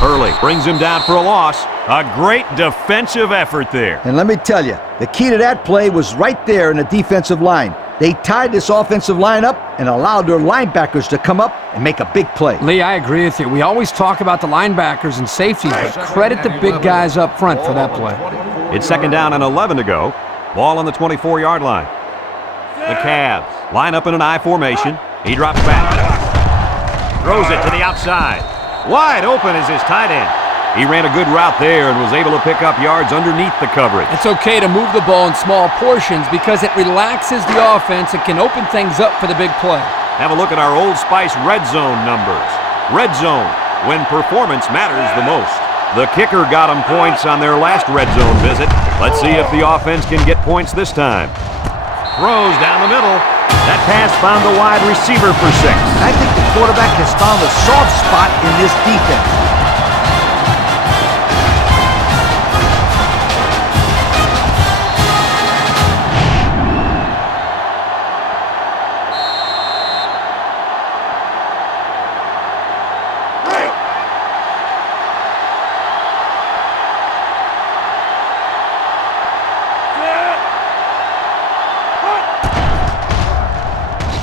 Hurley brings him down for a loss. A great defensive effort there. And let me tell you, the key to that play was right there in the defensive line. They tied this offensive line up and allowed their linebackers to come up and make a big play. Lee, I agree with you. We always talk about the linebackers and safeties, but credit the big guys up front for that play. It's 2nd down and 11 to go. Ball on the 24-yard line. The Cavs line up in an I formation. He drops back. Throws it to the outside. Wide open is his tight end. He ran a good route there and was able to pick up yards underneath the coverage. It's okay to move the ball in small portions because it relaxes the offense and can open things up for the big play. Have a look at our Old Spice red zone numbers. Red zone, when performance matters the most. The kicker got them points on their last red zone visit. Let's see if the offense can get points this time. Throws down the middle. That pass found the wide receiver for 6. I think the quarterback has found a soft spot in this defense.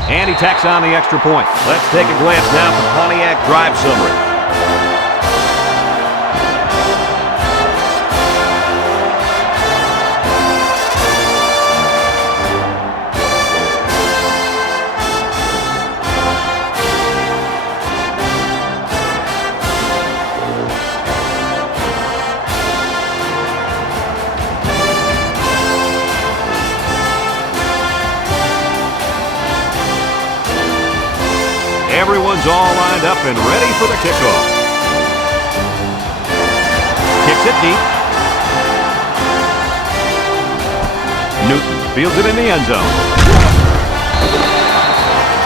And he tacks on the extra point. Let's take a glance now at the Pontiac drive summary. Everyone's all lined up and ready for the kickoff. Kicks it deep. Newton fields it in the end zone.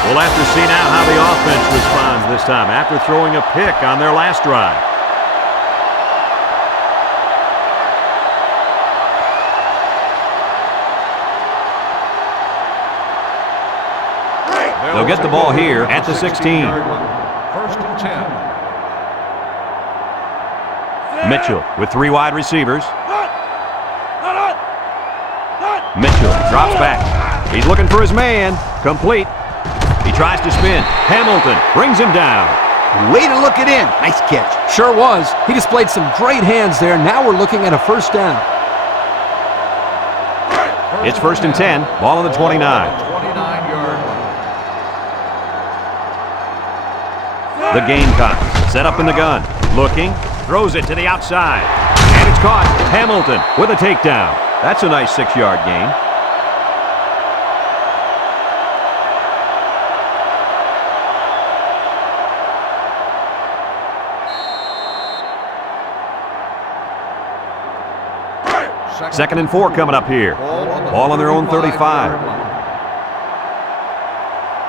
We'll have to see now how the offense responds this time after throwing a pick on their last drive. They'll get the ball here at the 16. 1st and 10. Mitchell with 3 wide receivers. Mitchell drops back. He's looking for his man. Complete. He tries to spin. Hamilton brings him down. Way to look it in. Nice catch. Sure was. He displayed some great hands there. Now we're looking at a first down. It's 1st and 10. Ball on the 29. 29-yard line. The Gamecocks set up in the gun. Looking. Throws it to the outside. And it's caught. Hamilton with a takedown. That's a nice 6-yard gain. Second and 4 coming up here. Ball on their own 35.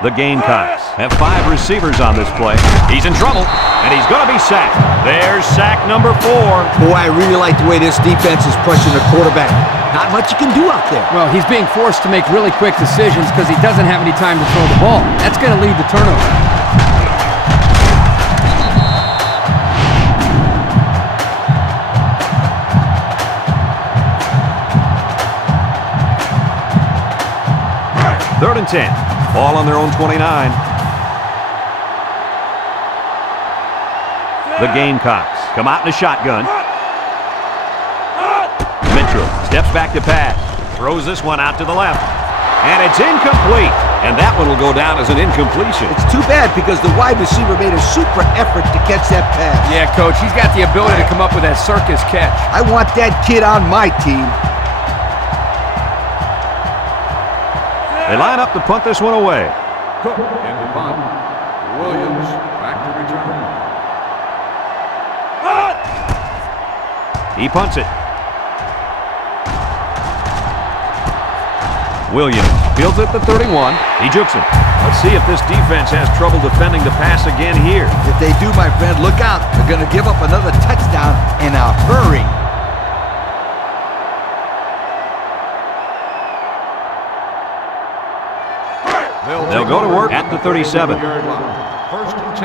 The Gamecocks have 5 receivers on this play. He's in trouble, and he's going to be sacked. There's sack number 4. Boy, I really like the way this defense is pushing the quarterback. Not much you can do out there. Well, he's being forced to make really quick decisions because he doesn't have any time to throw the ball. That's going to lead to turnover. Third and 10. Ball on their own 29. The Gamecocks come out in a shotgun. Mitchell steps back to pass. Throws this one out to the left. And it's incomplete. And that one will go down as an incompletion. It's too bad because the wide receiver made a super effort to catch that pass. Yeah, Coach, he's got the ability to come up with that circus catch. I want that kid on my team. They line up to punt this one away. Cook in the punt. Williams back to return. He punts it. Williams fields it at the 31. He jukes him. Let's see if this defense has trouble defending the pass again here. If they do, my friend, look out. They're going to give up another touchdown in a hurry. They'll go to work at the 37. 1st and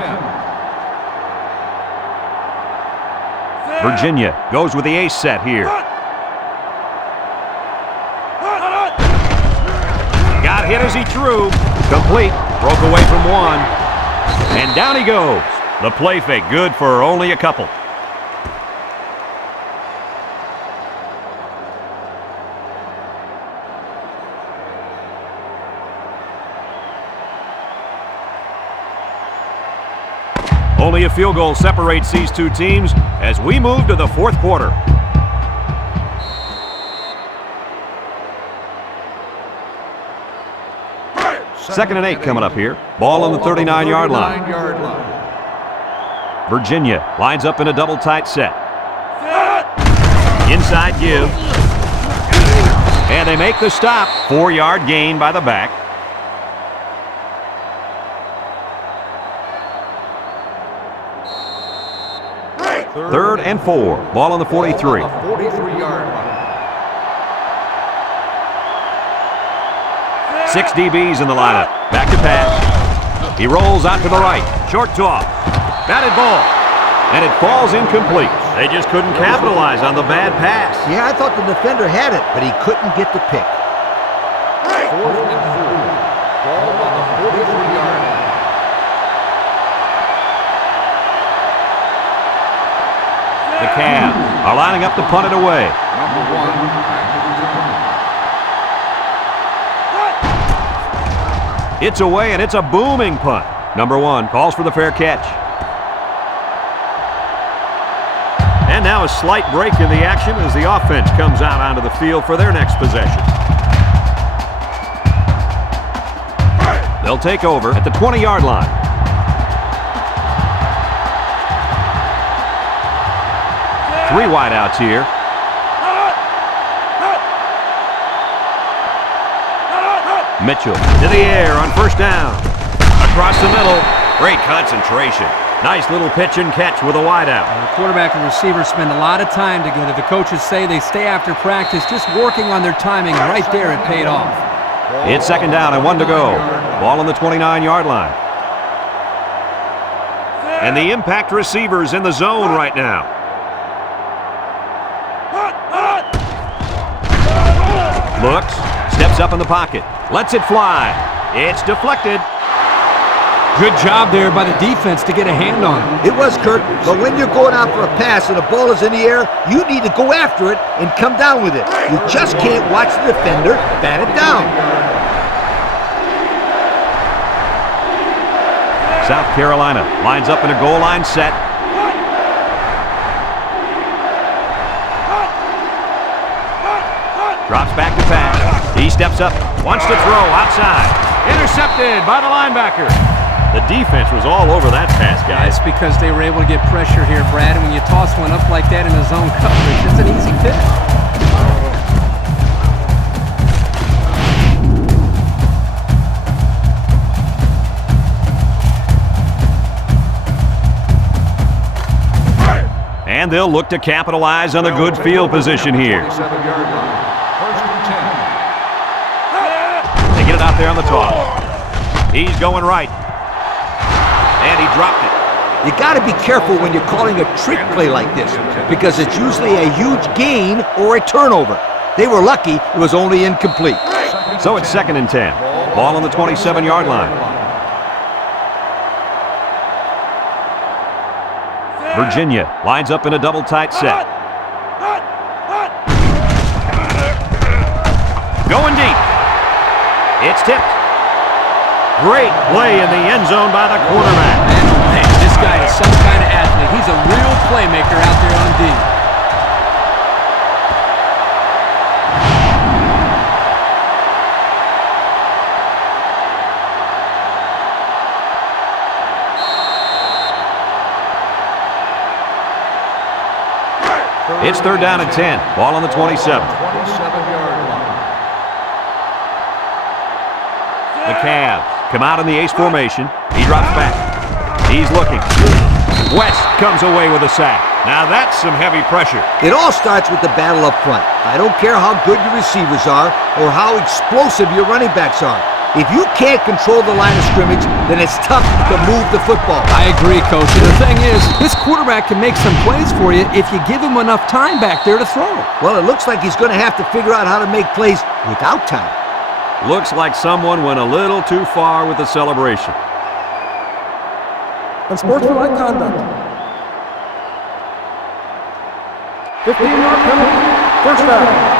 10. Virginia goes with the ace set here. Got hit as he threw. Complete. Broke away from one. And down he goes. The play fake good for only a couple. Only a field goal separates these two teams as we move to the 4th quarter. Second and 8 coming up here. Ball on the 39-yard line. Virginia lines up in a double tight set. Inside give. And they make the stop. 4-yard gain by the back. Third and 4. Ball on the 43. 43-yard line. 6 DBs in the lineup. Back to pass. He rolls out to the right. Short toss. Batted ball. And it falls incomplete. They just couldn't capitalize on the bad pass. Yeah, I thought the defender had it, but he couldn't get the pick. 4th and 4. Ball on the 43-yard line. The Cavs are lining up to punt it away. Number 1 back to return. It's away, and it's a booming punt. Number 1 calls for the fair catch. And now a slight break in the action as the offense comes out onto the field for their next possession. They'll take over at the 20-yard line. Three wideouts here. Mitchell to the air on first down. Across the middle. Great concentration. Nice little pitch and catch with a wideout. The quarterback and receiver spend a lot of time together. The coaches say they stay after practice, just working on their timing. Right there, it paid off. It's second down and 1 to go. Ball on the 29-yard line. And the impact receiver's in the zone right now. Looks, steps up in the pocket, lets it fly. It's deflected. Good job there by the defense to get a hand on it. It was, Kurt, but when you're going out for a pass and the ball is in the air, you need to go after it and come down with it. You just can't watch the defender bat it down. South Carolina lines up in a goal line set. Drops back to pass. He steps up, wants to throw outside. Intercepted by the linebacker. The defense was all over that pass, guys. That's because they were able to get pressure here, Brad. And when you toss one up like that in a zone coverage, it's an easy pick. And they'll look to capitalize on the good field position here. 27-yard line. First and 10. They get it out there on the toss. He's going right. And he dropped it. You got to be careful when you're calling a trick play like this because it's usually a huge gain or a turnover. They were lucky it was only incomplete. So it's 2nd and 10. Ball on the 27-yard line. Virginia lines up in a double tight set. Going deep. It's tipped. Great play in the end zone by the quarterback. Man, this guy is some kind of athlete. He's a real playmaker out there on D. It's 3rd down and 10. Ball on the 27. 27-yard line. The Cavs come out in the ace formation. He drops back. He's looking. West comes away with a sack. Now that's some heavy pressure. It all starts with the battle up front. I don't care how good your receivers are or how explosive your running backs are. If you can't control the line of scrimmage, then it's tough to move the football. I agree, Coach. And the thing is, this quarterback can make some plays for you if you give him enough time back there to throw. Well, it looks like he's going to have to figure out how to make plays without time. Looks like someone went a little too far with the celebration. Unsportsmanlike conduct. 15-yard penalty. First down.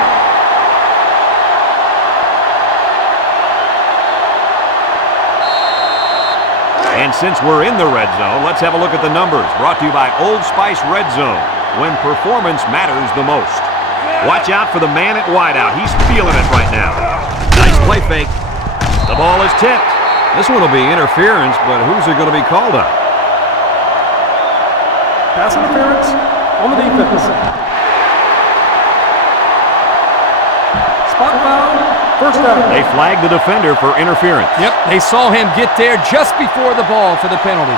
And since we're in the red zone, let's have a look at the numbers. Brought to you by Old Spice Red Zone, when performance matters the most. Watch out for the man at wideout. He's feeling it right now. Nice play fake. The ball is tipped. This one will be interference, but who's it going to be called on? Pass interference on the defense. Spot foul. First down. They flagged the defender for interference. Yep, they saw him get there just before the ball for the penalty.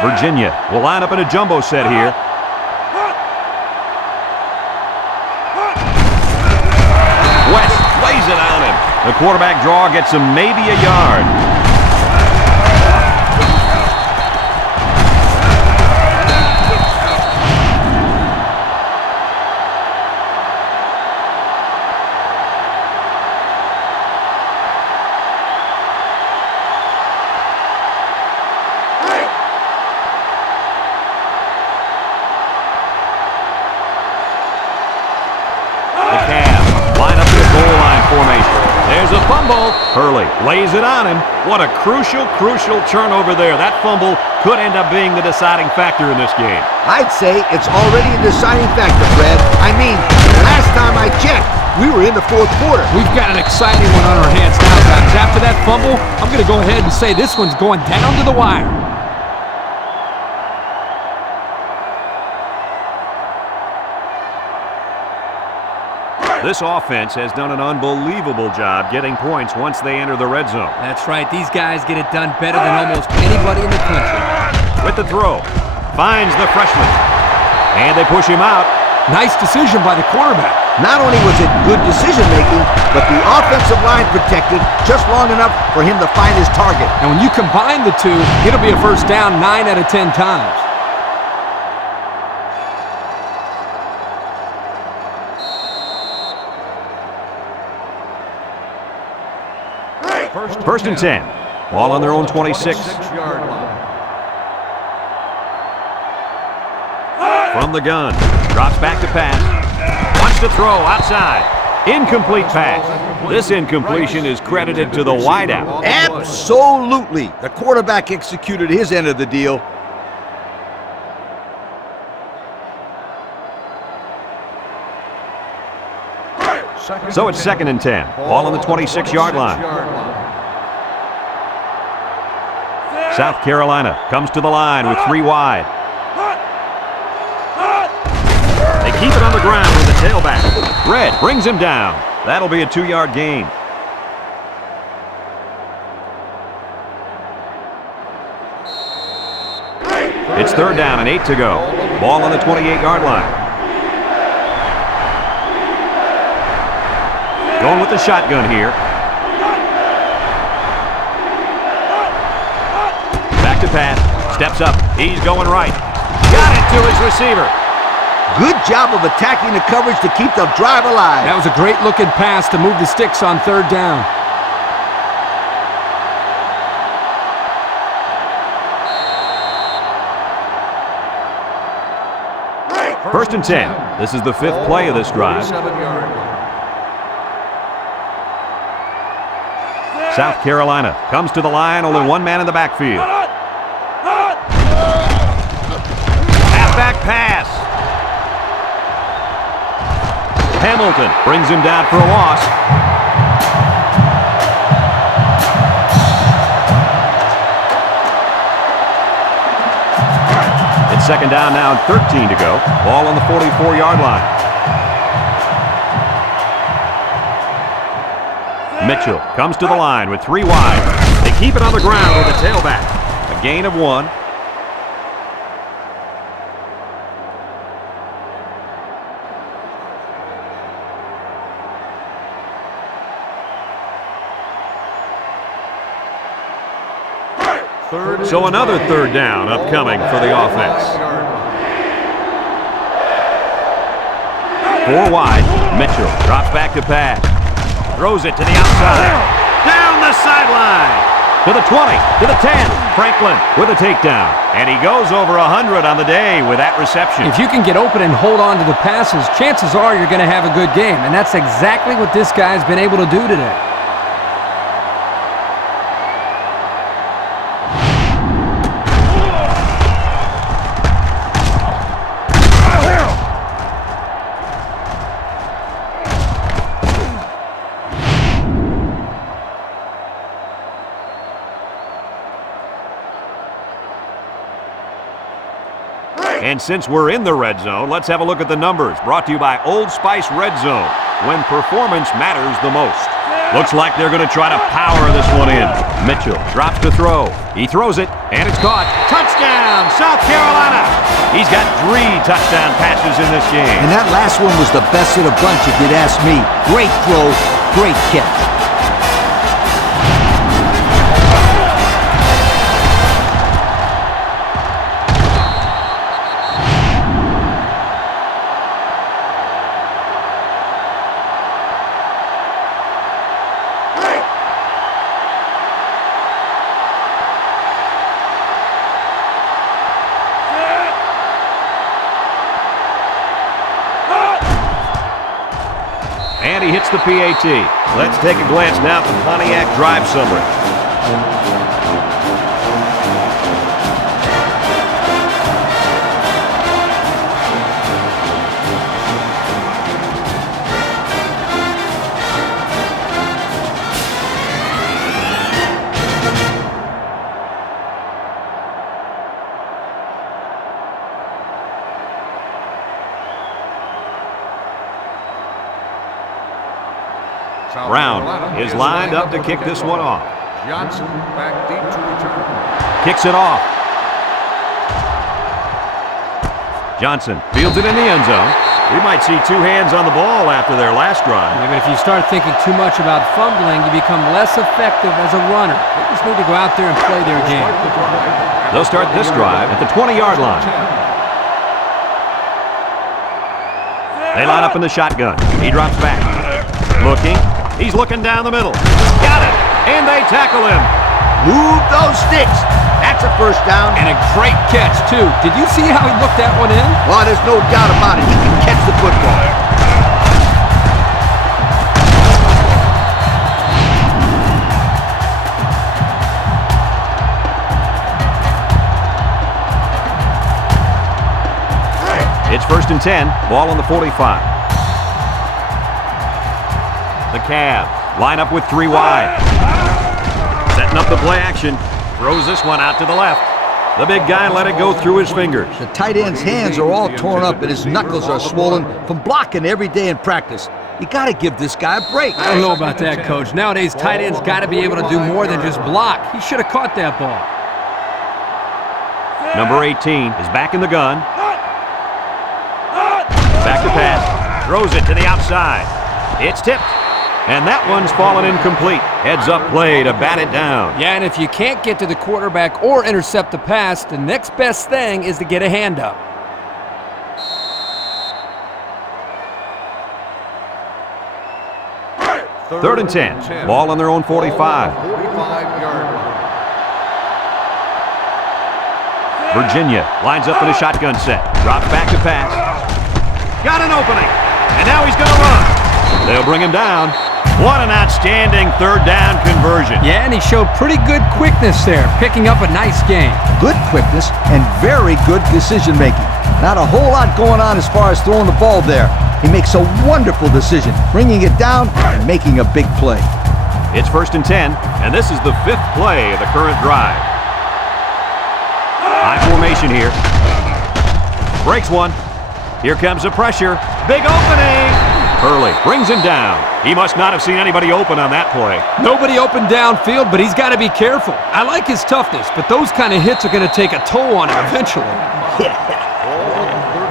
Virginia will line up in a jumbo set here. West lays it on him. The quarterback draw gets him maybe a yard. There's a fumble. Hurley lays it on him. What a crucial turnover there. That fumble could end up being the deciding factor in this game. I'd say it's already a deciding factor, Brad. I mean, last time I checked, we were in the fourth quarter. We've got an exciting one on our hands now, guys. After that fumble, I'm going to go ahead and say this one's going down to the wire. This offense has done an unbelievable job getting points once they enter the red zone. That's right. These guys get it done better than almost anybody in the country. With the throw, finds the freshman. And they push him out. Nice decision by the quarterback. Not only was it good decision-making, but the offensive line protected just long enough for him to find his target. And when you combine the two, it'll be a first down 9 out of 10 times. First and 10. Ball on their own 26. From the gun. Drops back to pass. Wants to throw outside. Incomplete pass. This incompletion is credited to the wideout. Absolutely. The quarterback executed his end of the deal. So it's second and 10. Ball on the 26-yard line. South Carolina comes to the line with 3 wide. They keep it on the ground with the tailback. Red brings him down. That'll be a 2-yard gain. It's third down and 8 to go. Ball on the 28-yard line. Going with the shotgun here. Back to pass. Steps up. He's going right. Got it to his receiver. Good job of attacking the coverage to keep the drive alive. That was a great looking pass to move the sticks on third down. First and 10. This is the 5th play of this drive. South Carolina comes to the line, only 1 man in the backfield. Halfback pass. Hamilton brings him down for a loss. It's second down now and 13 to go. Ball on the 44-yard line. Mitchell comes to the line with 3 wide. They keep it on the ground with a tailback. A gain of 1. So another third down upcoming for the offense. 4 wide. Mitchell drops back to pass. Throws it to the outside. Down the sideline. To the 20, to the 10. Franklin with a takedown. And he goes over 100 on the day with that reception. If you can get open and hold on to the passes, chances are you're going to have a good game. And that's exactly what this guy's been able to do today. And since we're in the red zone, let's have a look at the numbers. Brought to you by Old Spice Red Zone, when performance matters the most. Looks like they're going to try to power this one in. Mitchell drops to throw. He throws it, and it's caught. Touchdown, South Carolina! He's got 3 touchdown passes in this game. And that last one was the best of the bunch, if you'd ask me. Great throw, great catch. And he hits the PAT. Let's take a glance now at the Pontiac drive summary. Brown is lined up to kick this one off. Johnson back deep to return. Kicks it off. Johnson fields it in the end zone. We might see two hands on the ball after their last drive. Yeah, but if you start thinking too much about fumbling, you become less effective as a runner. They just need to go out there and play their game. They'll start this drive at the 20-yard line. They line up in the shotgun. He drops back. Looking. He's looking down the middle. Got it. And they tackle him. Move those sticks. That's a first down. And a great catch, too. Did you see how he looked that one in? Well, there's no doubt about it. He can catch the football. It's 1st and 10. Ball on the 45. The Cavs line up with three wide. Setting up the play action. Throws this one out to the left. The big guy let it go through his fingers. The tight end's hands are all torn up and his knuckles are swollen from blocking every day in practice. You got to give this guy a break. I don't know about that, Coach. Nowadays, tight ends got to be able to do more than just block. He should have caught that ball. Number 18 is back in the gun. Back to pass. Throws it to the outside. It's tipped. And that one's fallen incomplete. Heads up play to bat it down. Yeah, and if you can't get to the quarterback or intercept the pass, the next best thing is to get a hand up. Third and 10. Ball on their own 45. 45-yard line. Virginia lines up in a shotgun set. Drops back to pass. Got an opening. And now he's going to run. They'll bring him down. What an outstanding third down conversion. Yeah, and he showed pretty good quickness there, picking up a nice gain. Good quickness and very good decision making. Not a whole lot going on as far as throwing the ball there. He makes a wonderful decision, bringing it down and making a big play. It's 1st and 10, and this is the 5th play of the current drive. High formation here. Breaks one. Here comes the pressure. Big opening. Hurley brings him down. He must not have seen anybody open on that play. Nobody open downfield, but he's got to be careful. I like his toughness, but those kind of hits are going to take a toll on him eventually.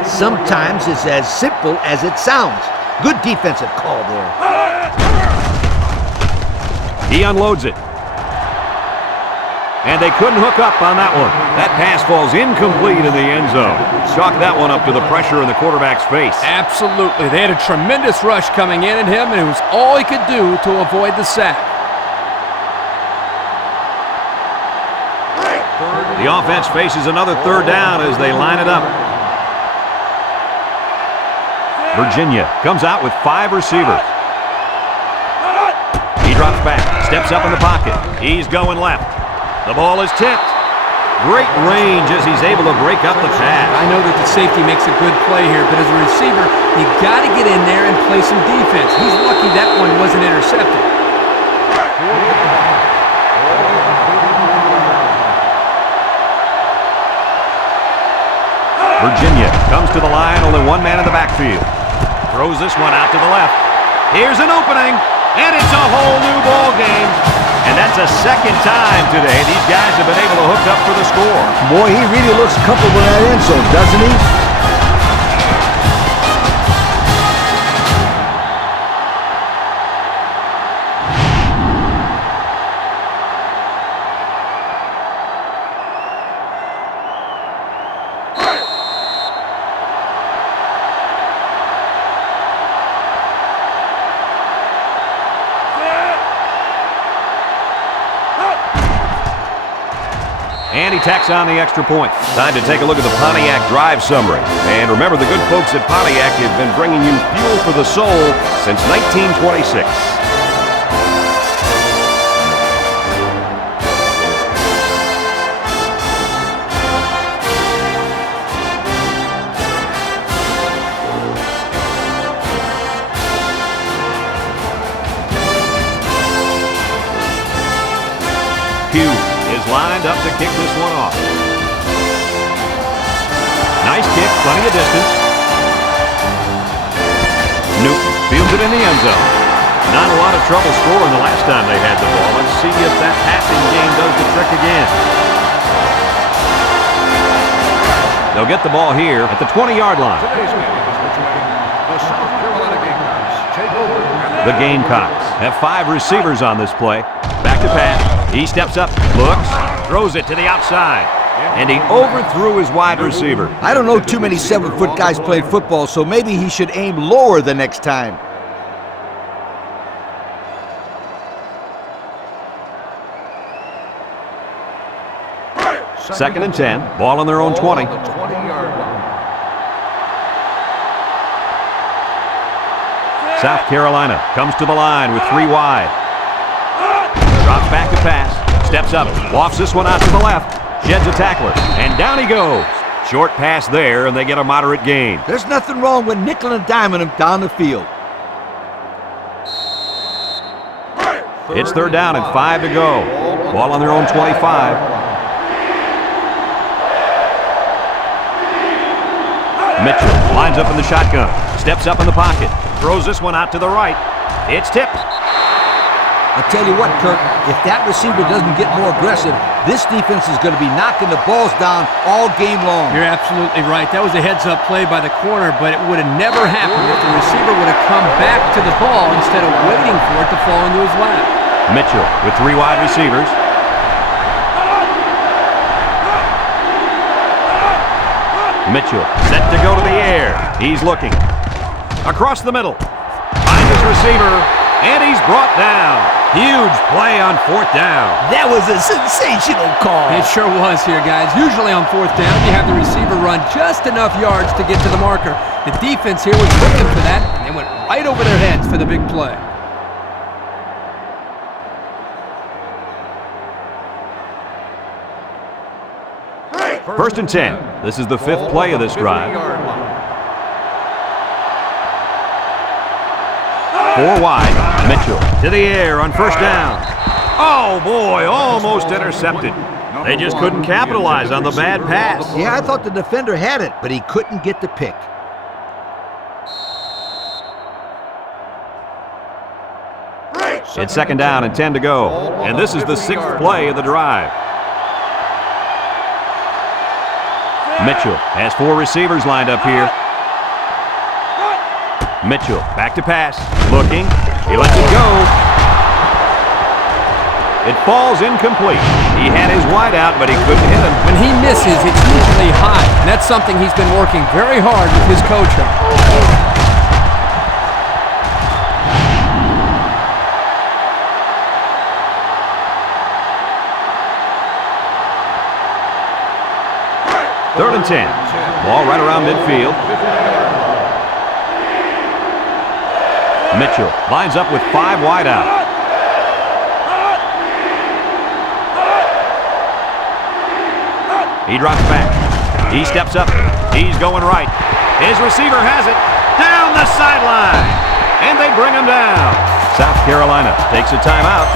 Sometimes it's as simple as it sounds. Good defensive call there. He unloads it. And they couldn't hook up on that one. That pass falls incomplete in the end zone. Chalk that one up to the pressure in the quarterback's face. Absolutely. They had a tremendous rush coming in at him, and it was all he could do to avoid the sack. The offense faces another third down as they line it up. Virginia comes out with 5 receivers. He drops back, steps up in the pocket. He's going left. The ball is tipped. Great range as he's able to break up the pass. I know that the safety makes a good play here, but as a receiver, you got to get in there and play some defense. He's lucky that one wasn't intercepted. Virginia comes to the line, only one man in the backfield. Throws this one out to the left. Here's an opening, and it's a whole new ball game. And that's the second time today these guys have been able to hook up for the score. Boy, he really looks comfortable in that end zone, doesn't he? And he tacks on the extra point. Time to take a look at the Pontiac drive summary. And remember, the good folks at Pontiac have been bringing you fuel for the soul since 1926. Hugh is lined up to kick this one off. Nice kick, plenty of distance. Newton fields it in the end zone. Not a lot of trouble scoring the last time they had the ball. Let's see if that passing game does the trick again. They'll get the ball here at the 20-yard line. Today's game is between the South Carolina Gamecocks take over. The Gamecocks have 5 receivers on this play. Back to pass. He steps up, looks, throws it to the outside. And he overthrew his wide receiver. I don't know too many 7-foot guys playing football, so maybe he should aim lower the next time. Second and 10. Ball on their own 20. The 20-yard line. South Carolina comes to the line with 3 wide. Drops back to pass. Steps up. Lofts this one out to the left. Sheds a tackler. And down he goes. Short pass there, and they get a moderate gain. There's nothing wrong with nickel and diming him down the field. It's third down and 5 to go. Ball on their own 25. Mitchell lines up in the shotgun, steps up in the pocket, throws this one out to the right. It's tipped. I'll tell you what, Kirk, if that receiver doesn't get more aggressive, this defense is going to be knocking the balls down all game long. You're absolutely right. That was a heads-up play by the corner, but it would have never happened if the receiver would have come back to the ball instead of waiting for it to fall into his lap. Mitchell with 3 wide receivers. Mitchell set to go to the air. He's looking. Across the middle. Finds his receiver, and he's brought down. Huge play on 4th down. That was a sensational call. It sure was here, guys. Usually on 4th down, you have the receiver run just enough yards to get to the marker. The defense here was looking for that, and they went right over their heads for the big play. First and 10. This is the 5th play of this drive. 4 wide. Mitchell to the air on 1st down. Oh, boy, almost intercepted. They just couldn't capitalize on the bad pass. Yeah, I thought the defender had it, but he couldn't get the pick. It's 2nd down and 10 to go. And this is the 6th play of the drive. Mitchell has 4 receivers lined up here. Mitchell back to pass. Looking. He lets it go. It falls incomplete. He had his wide out, but he couldn't hit him. When he misses, it's usually high, and that's something he's been working very hard with his coach on. Third and 10. Ball right around midfield. Mitchell lines up with 5 wide out. He drops back. He steps up. He's going right. His receiver has it. Down the sideline. And they bring him down. South Carolina takes a timeout.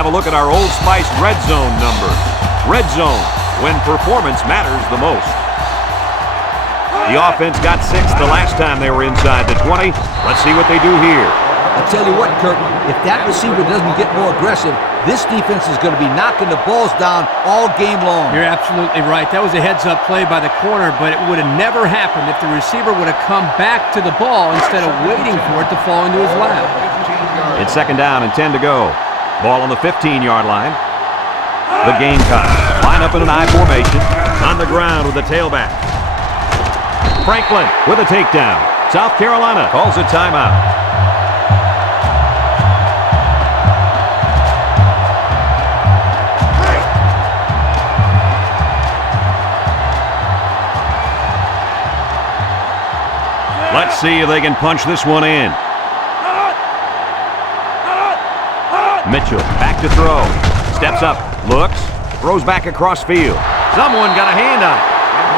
Have a look at our Old Spice Red Zone number. Red Zone, when performance matters the most. The offense got 6 the last time they were inside the 20. Let's see what they do here. I'll tell you what, Kirk, if that receiver doesn't get more aggressive, this defense is going to be knocking the balls down all game long. You're absolutely right. That was a heads-up play by the corner, but it would have never happened if the receiver would have come back to the ball instead of waiting for it to fall into his lap. It's 2nd down and 10 to go. Ball on the 15-yard line. The Gamecocks line up in an I formation. On the ground with the tailback. Franklin with a takedown. South Carolina calls a timeout. Let's see if they can punch this one in. Mitchell back to throw. Steps up, looks, throws back across field. Someone got a hand on it.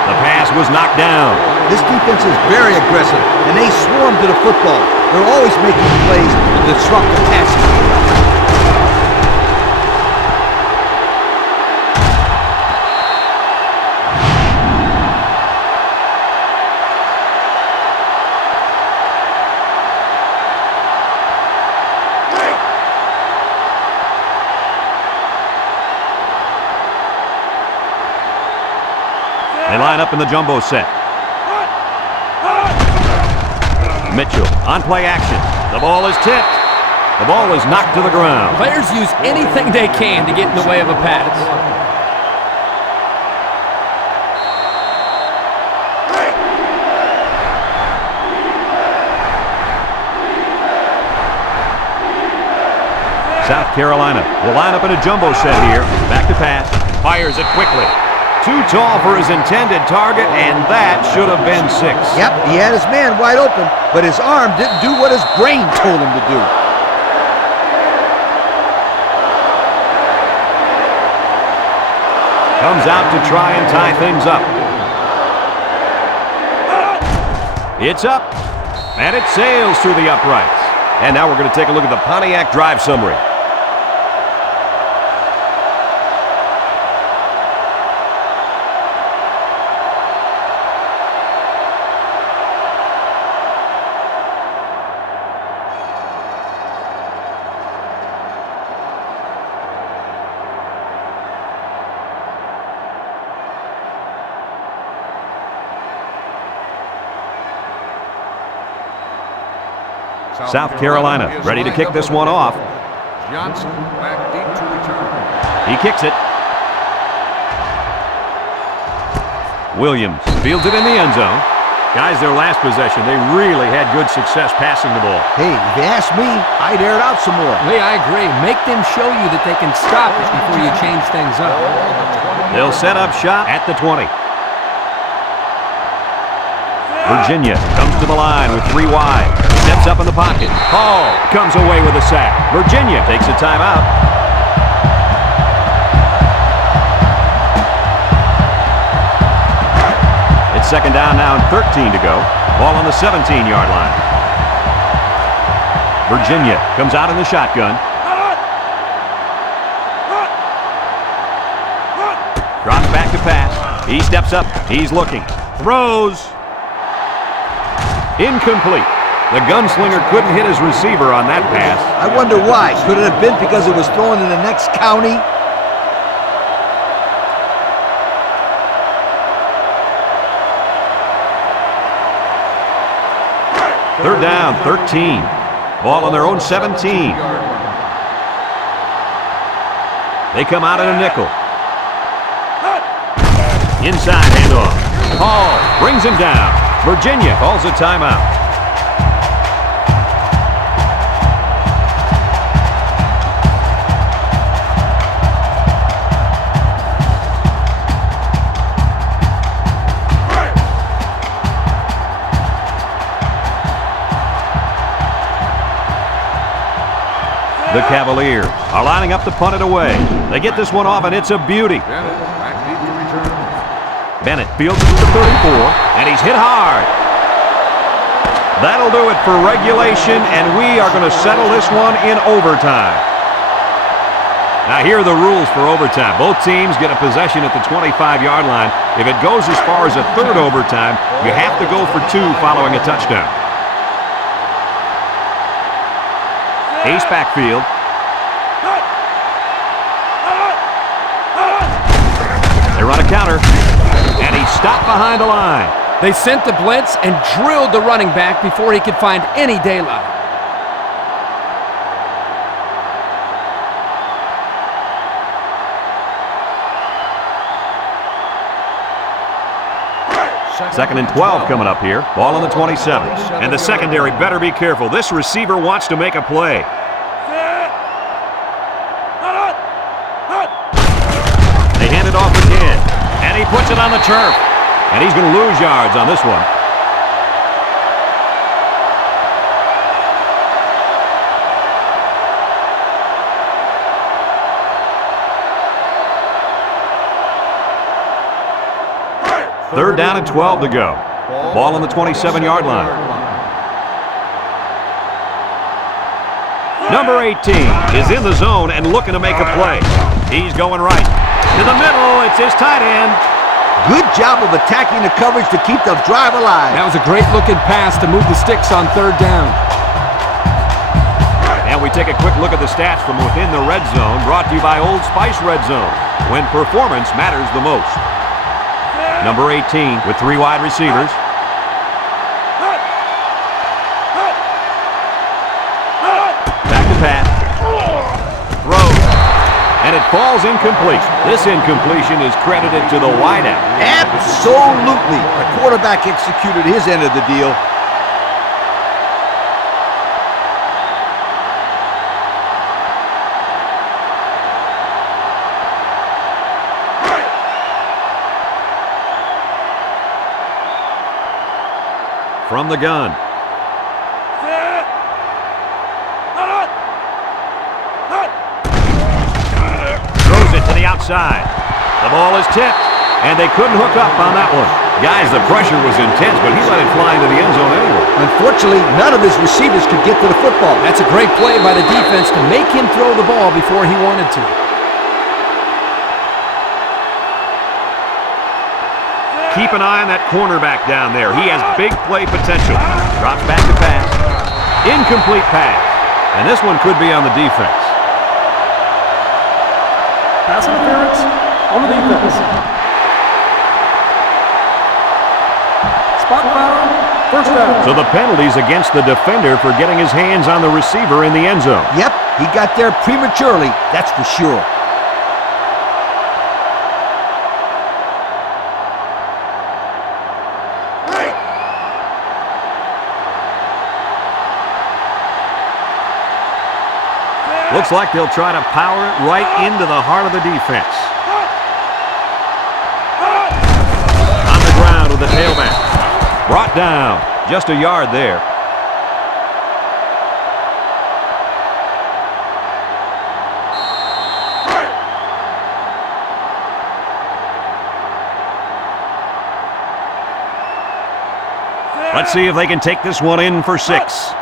The pass was knocked down. This defense is very aggressive, and they swarm to the football. They're always making plays to disrupt the passing game. in the jumbo set. Mitchell on play action. The ball is tipped. The ball is knocked to the ground. Players use anything they can to get in the way of a pass. South Carolina will line up in a jumbo set here. Back to pass. Fires it quickly. Too tall for his intended target, and that should have been 6. Yep, he had his man wide open, but his arm didn't do what his brain told him to do. Comes out to try and tie things up. It's up, and it sails through the uprights. And now we're going to take a look at the Pontiac drive summary. South Carolina ready to kick this one off. Johnson back deep to return. He kicks it. Williams fields it in the end zone. Guys, their last possession, they really had good success passing the ball. Hey, if you ask me, I'd air it out some more. Lee, I agree. Make them show you that they can stop it before you change things up. They'll set up shop at the 20. Virginia comes to the line with 3 wide. Steps up in the pocket. Hall comes away with a sack. Virginia takes a timeout. It's second down now and 13 to go. Ball on the 17-yard line. Virginia comes out in the shotgun. Drops back to pass. He steps up. He's looking. Throws. Incomplete. The gunslinger couldn't hit his receiver on that pass. I wonder why. Could it have been because it was thrown in the next county? Third down, 13. Ball on their own 17. They come out in a nickel. Inside handoff. Hall brings him down. Virginia calls a timeout. The Cavaliers are lining up to punt it away. They get this one off, and it's a beauty. Bennett back deep to return. Bennett fields it to 34, and he's hit hard. That'll do it for regulation, and we are going to settle this one in overtime. Now, here are the rules for overtime. Both teams get a possession at the 25-yard line. If it goes as far as a third overtime, you have to go for 2 following a touchdown. Ace backfield. They run a counter, and he's stopped behind the line. They sent the blitz and drilled the running back before he could find any daylight. Second and 12 coming up here. Ball on the 27. And the secondary better be careful. This receiver wants to make a play. They hand it off again. And he puts it on the turf. And he's going to lose yards on this one. Third down and 12 to go. Ball on the 27-yard line. Number 18 is in the zone and looking to make a play. He's going right. To the middle, it's his tight end. Good job of attacking the coverage to keep the drive alive. That was a great-looking pass to move the sticks on third down. And we take a quick look at the stats from within the red zone, brought to you by Old Spice Red Zone, when performance matters the most. Number 18 with 3 wide receivers. Back to pass. Throws. And it falls incomplete. This incompletion is credited to the wideout. Absolutely. The quarterback executed his end of the deal. From the gun. Throws it to the outside. The ball is tipped, and they couldn't hook up on that one. Guys, the pressure was intense, but he let it fly into the end zone anyway. Unfortunately, none of his receivers could get to the football. That's a great play by the defense to make him throw the ball before he wanted to. Keep an eye on that cornerback down there. He has big play potential. Drops back to pass. Incomplete pass. And this one could be on the defense. Pass interference on the defense. Spot foul, first down. So the penalty's against the defender for getting his hands on the receiver in the end zone. Yep, he got there prematurely, that's for sure. Looks like they'll try to power it right into the heart of the defense. On the ground with the tailback. Brought down. Just a yard there. Let's see if they can take this one in for 6.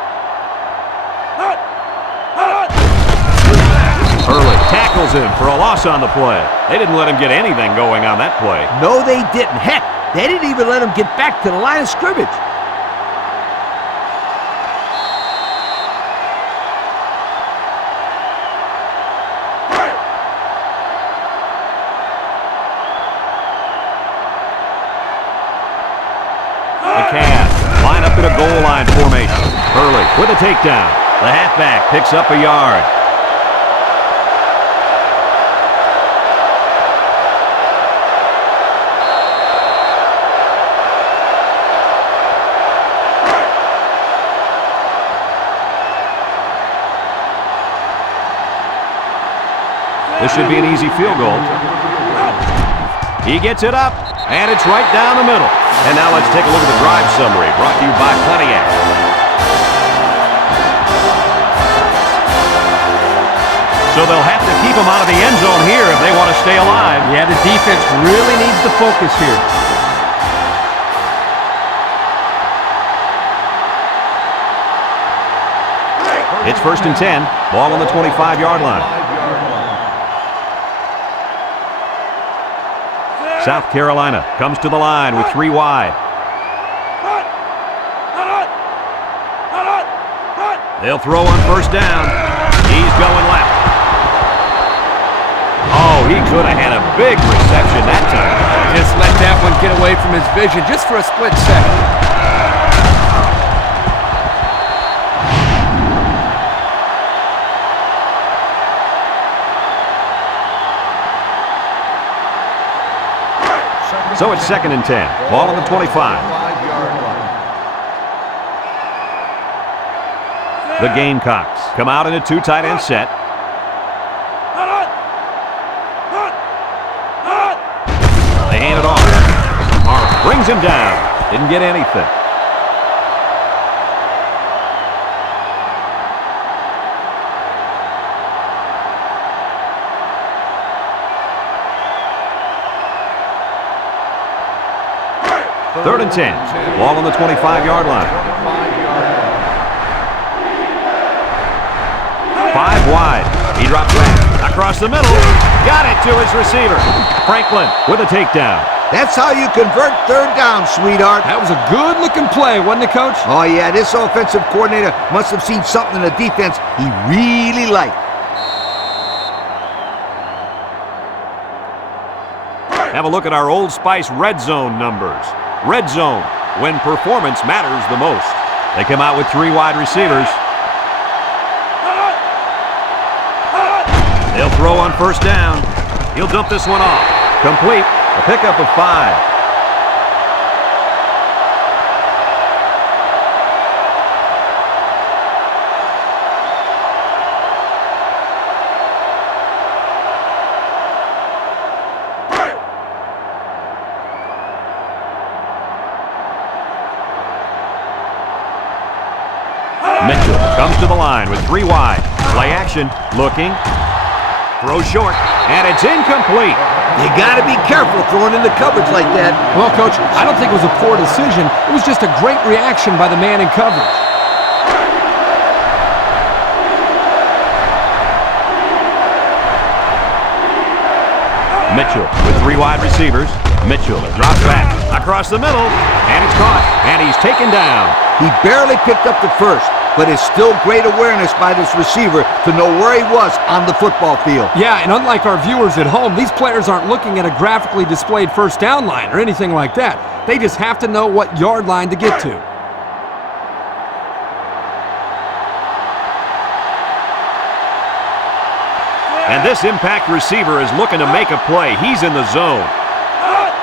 Early tackles him for a loss on the play. They didn't let him get anything going on that play. No, they didn't. Heck, they didn't even let him get back to the line of scrimmage. The Cavs line up in a goal line formation. Early with a takedown. The halfback picks up a yard. This should be an easy field goal. He gets it up, and it's right down the middle. And now let's take a look at the drive summary brought to you by Pontiac. So they'll have to keep him out of the end zone here if they want to stay alive. Yeah, the defense really needs to focus here. It's 1st and 10. Ball on the 25-yard line. South Carolina comes to the line with 3 wide. They'll throw on 1st down. He's going left. Oh, he could have had a big reception that time. Just let that one get away from his vision just for a split second. So it's 2nd and 10. Ball on the 25. The Gamecocks come out in a 2 tight end set. They hand it off. Mara brings him down. Didn't get anything. Third and 10. Ball on the 25-yard line. 5 wide. He drops back. Across the middle. Got it to his receiver. Franklin with a takedown. That's how you convert 3rd down, sweetheart. That was a good-looking play, wasn't it, Coach? Oh, yeah, this offensive coordinator must have seen something in the defense he really liked. have a look at our Old Spice Red Zone numbers. Red Zone, when performance matters the most. They come out with 3 wide receivers. They'll throw on first down. He'll dump this one off. Complete. A pickup of 5. Mitchell comes to the line with 3 wide. Play action, looking, throws short, and it's incomplete. You got to be careful throwing in the coverage like that. Well, Coach, I don't think it was a poor decision. It was just a great reaction by the man in coverage. Mitchell with 3 wide receivers. Mitchell drops back across the middle, and it's caught, and he's taken down. He barely picked up the first, but it's still great awareness by this receiver to know where he was on the football field. Yeah, and unlike our viewers at home, these players aren't looking at a graphically displayed first down line or anything like that. They just have to know what yard line to get to. And this impact receiver is looking to make a play. He's in the zone.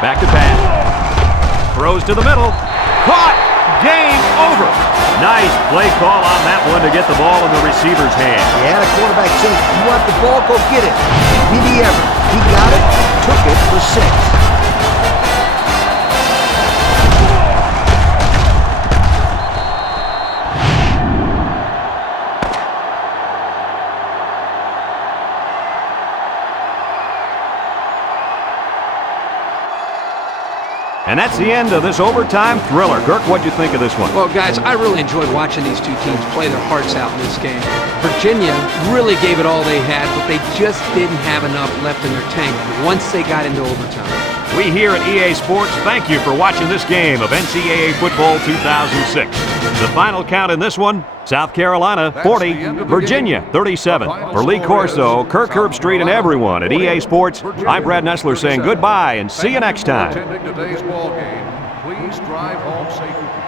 Back to pass. Throws to the middle. Caught! Game over! Nice play call on that one to get the ball in the receiver's hand. He had a quarterback say, you want the ball, go get it. Did he ever? He got it, took it for 6. And that's the end of this overtime thriller. Kirk, what'd you think of this one? Well, guys, I really enjoyed watching these two teams play their hearts out in this game. Virginia really gave it all they had, but they just didn't have enough left in their tank once they got into overtime. We here at EA Sports thank you for watching this game of NCAA Football 2006. The final count in this one, South Carolina 40, Virginia 37. For Lee Corso, Kirk Herbstreit, and everyone at EA Sports, I'm Brad Nessler saying goodbye and see you next time. Attending today's ball game, please drive home safely.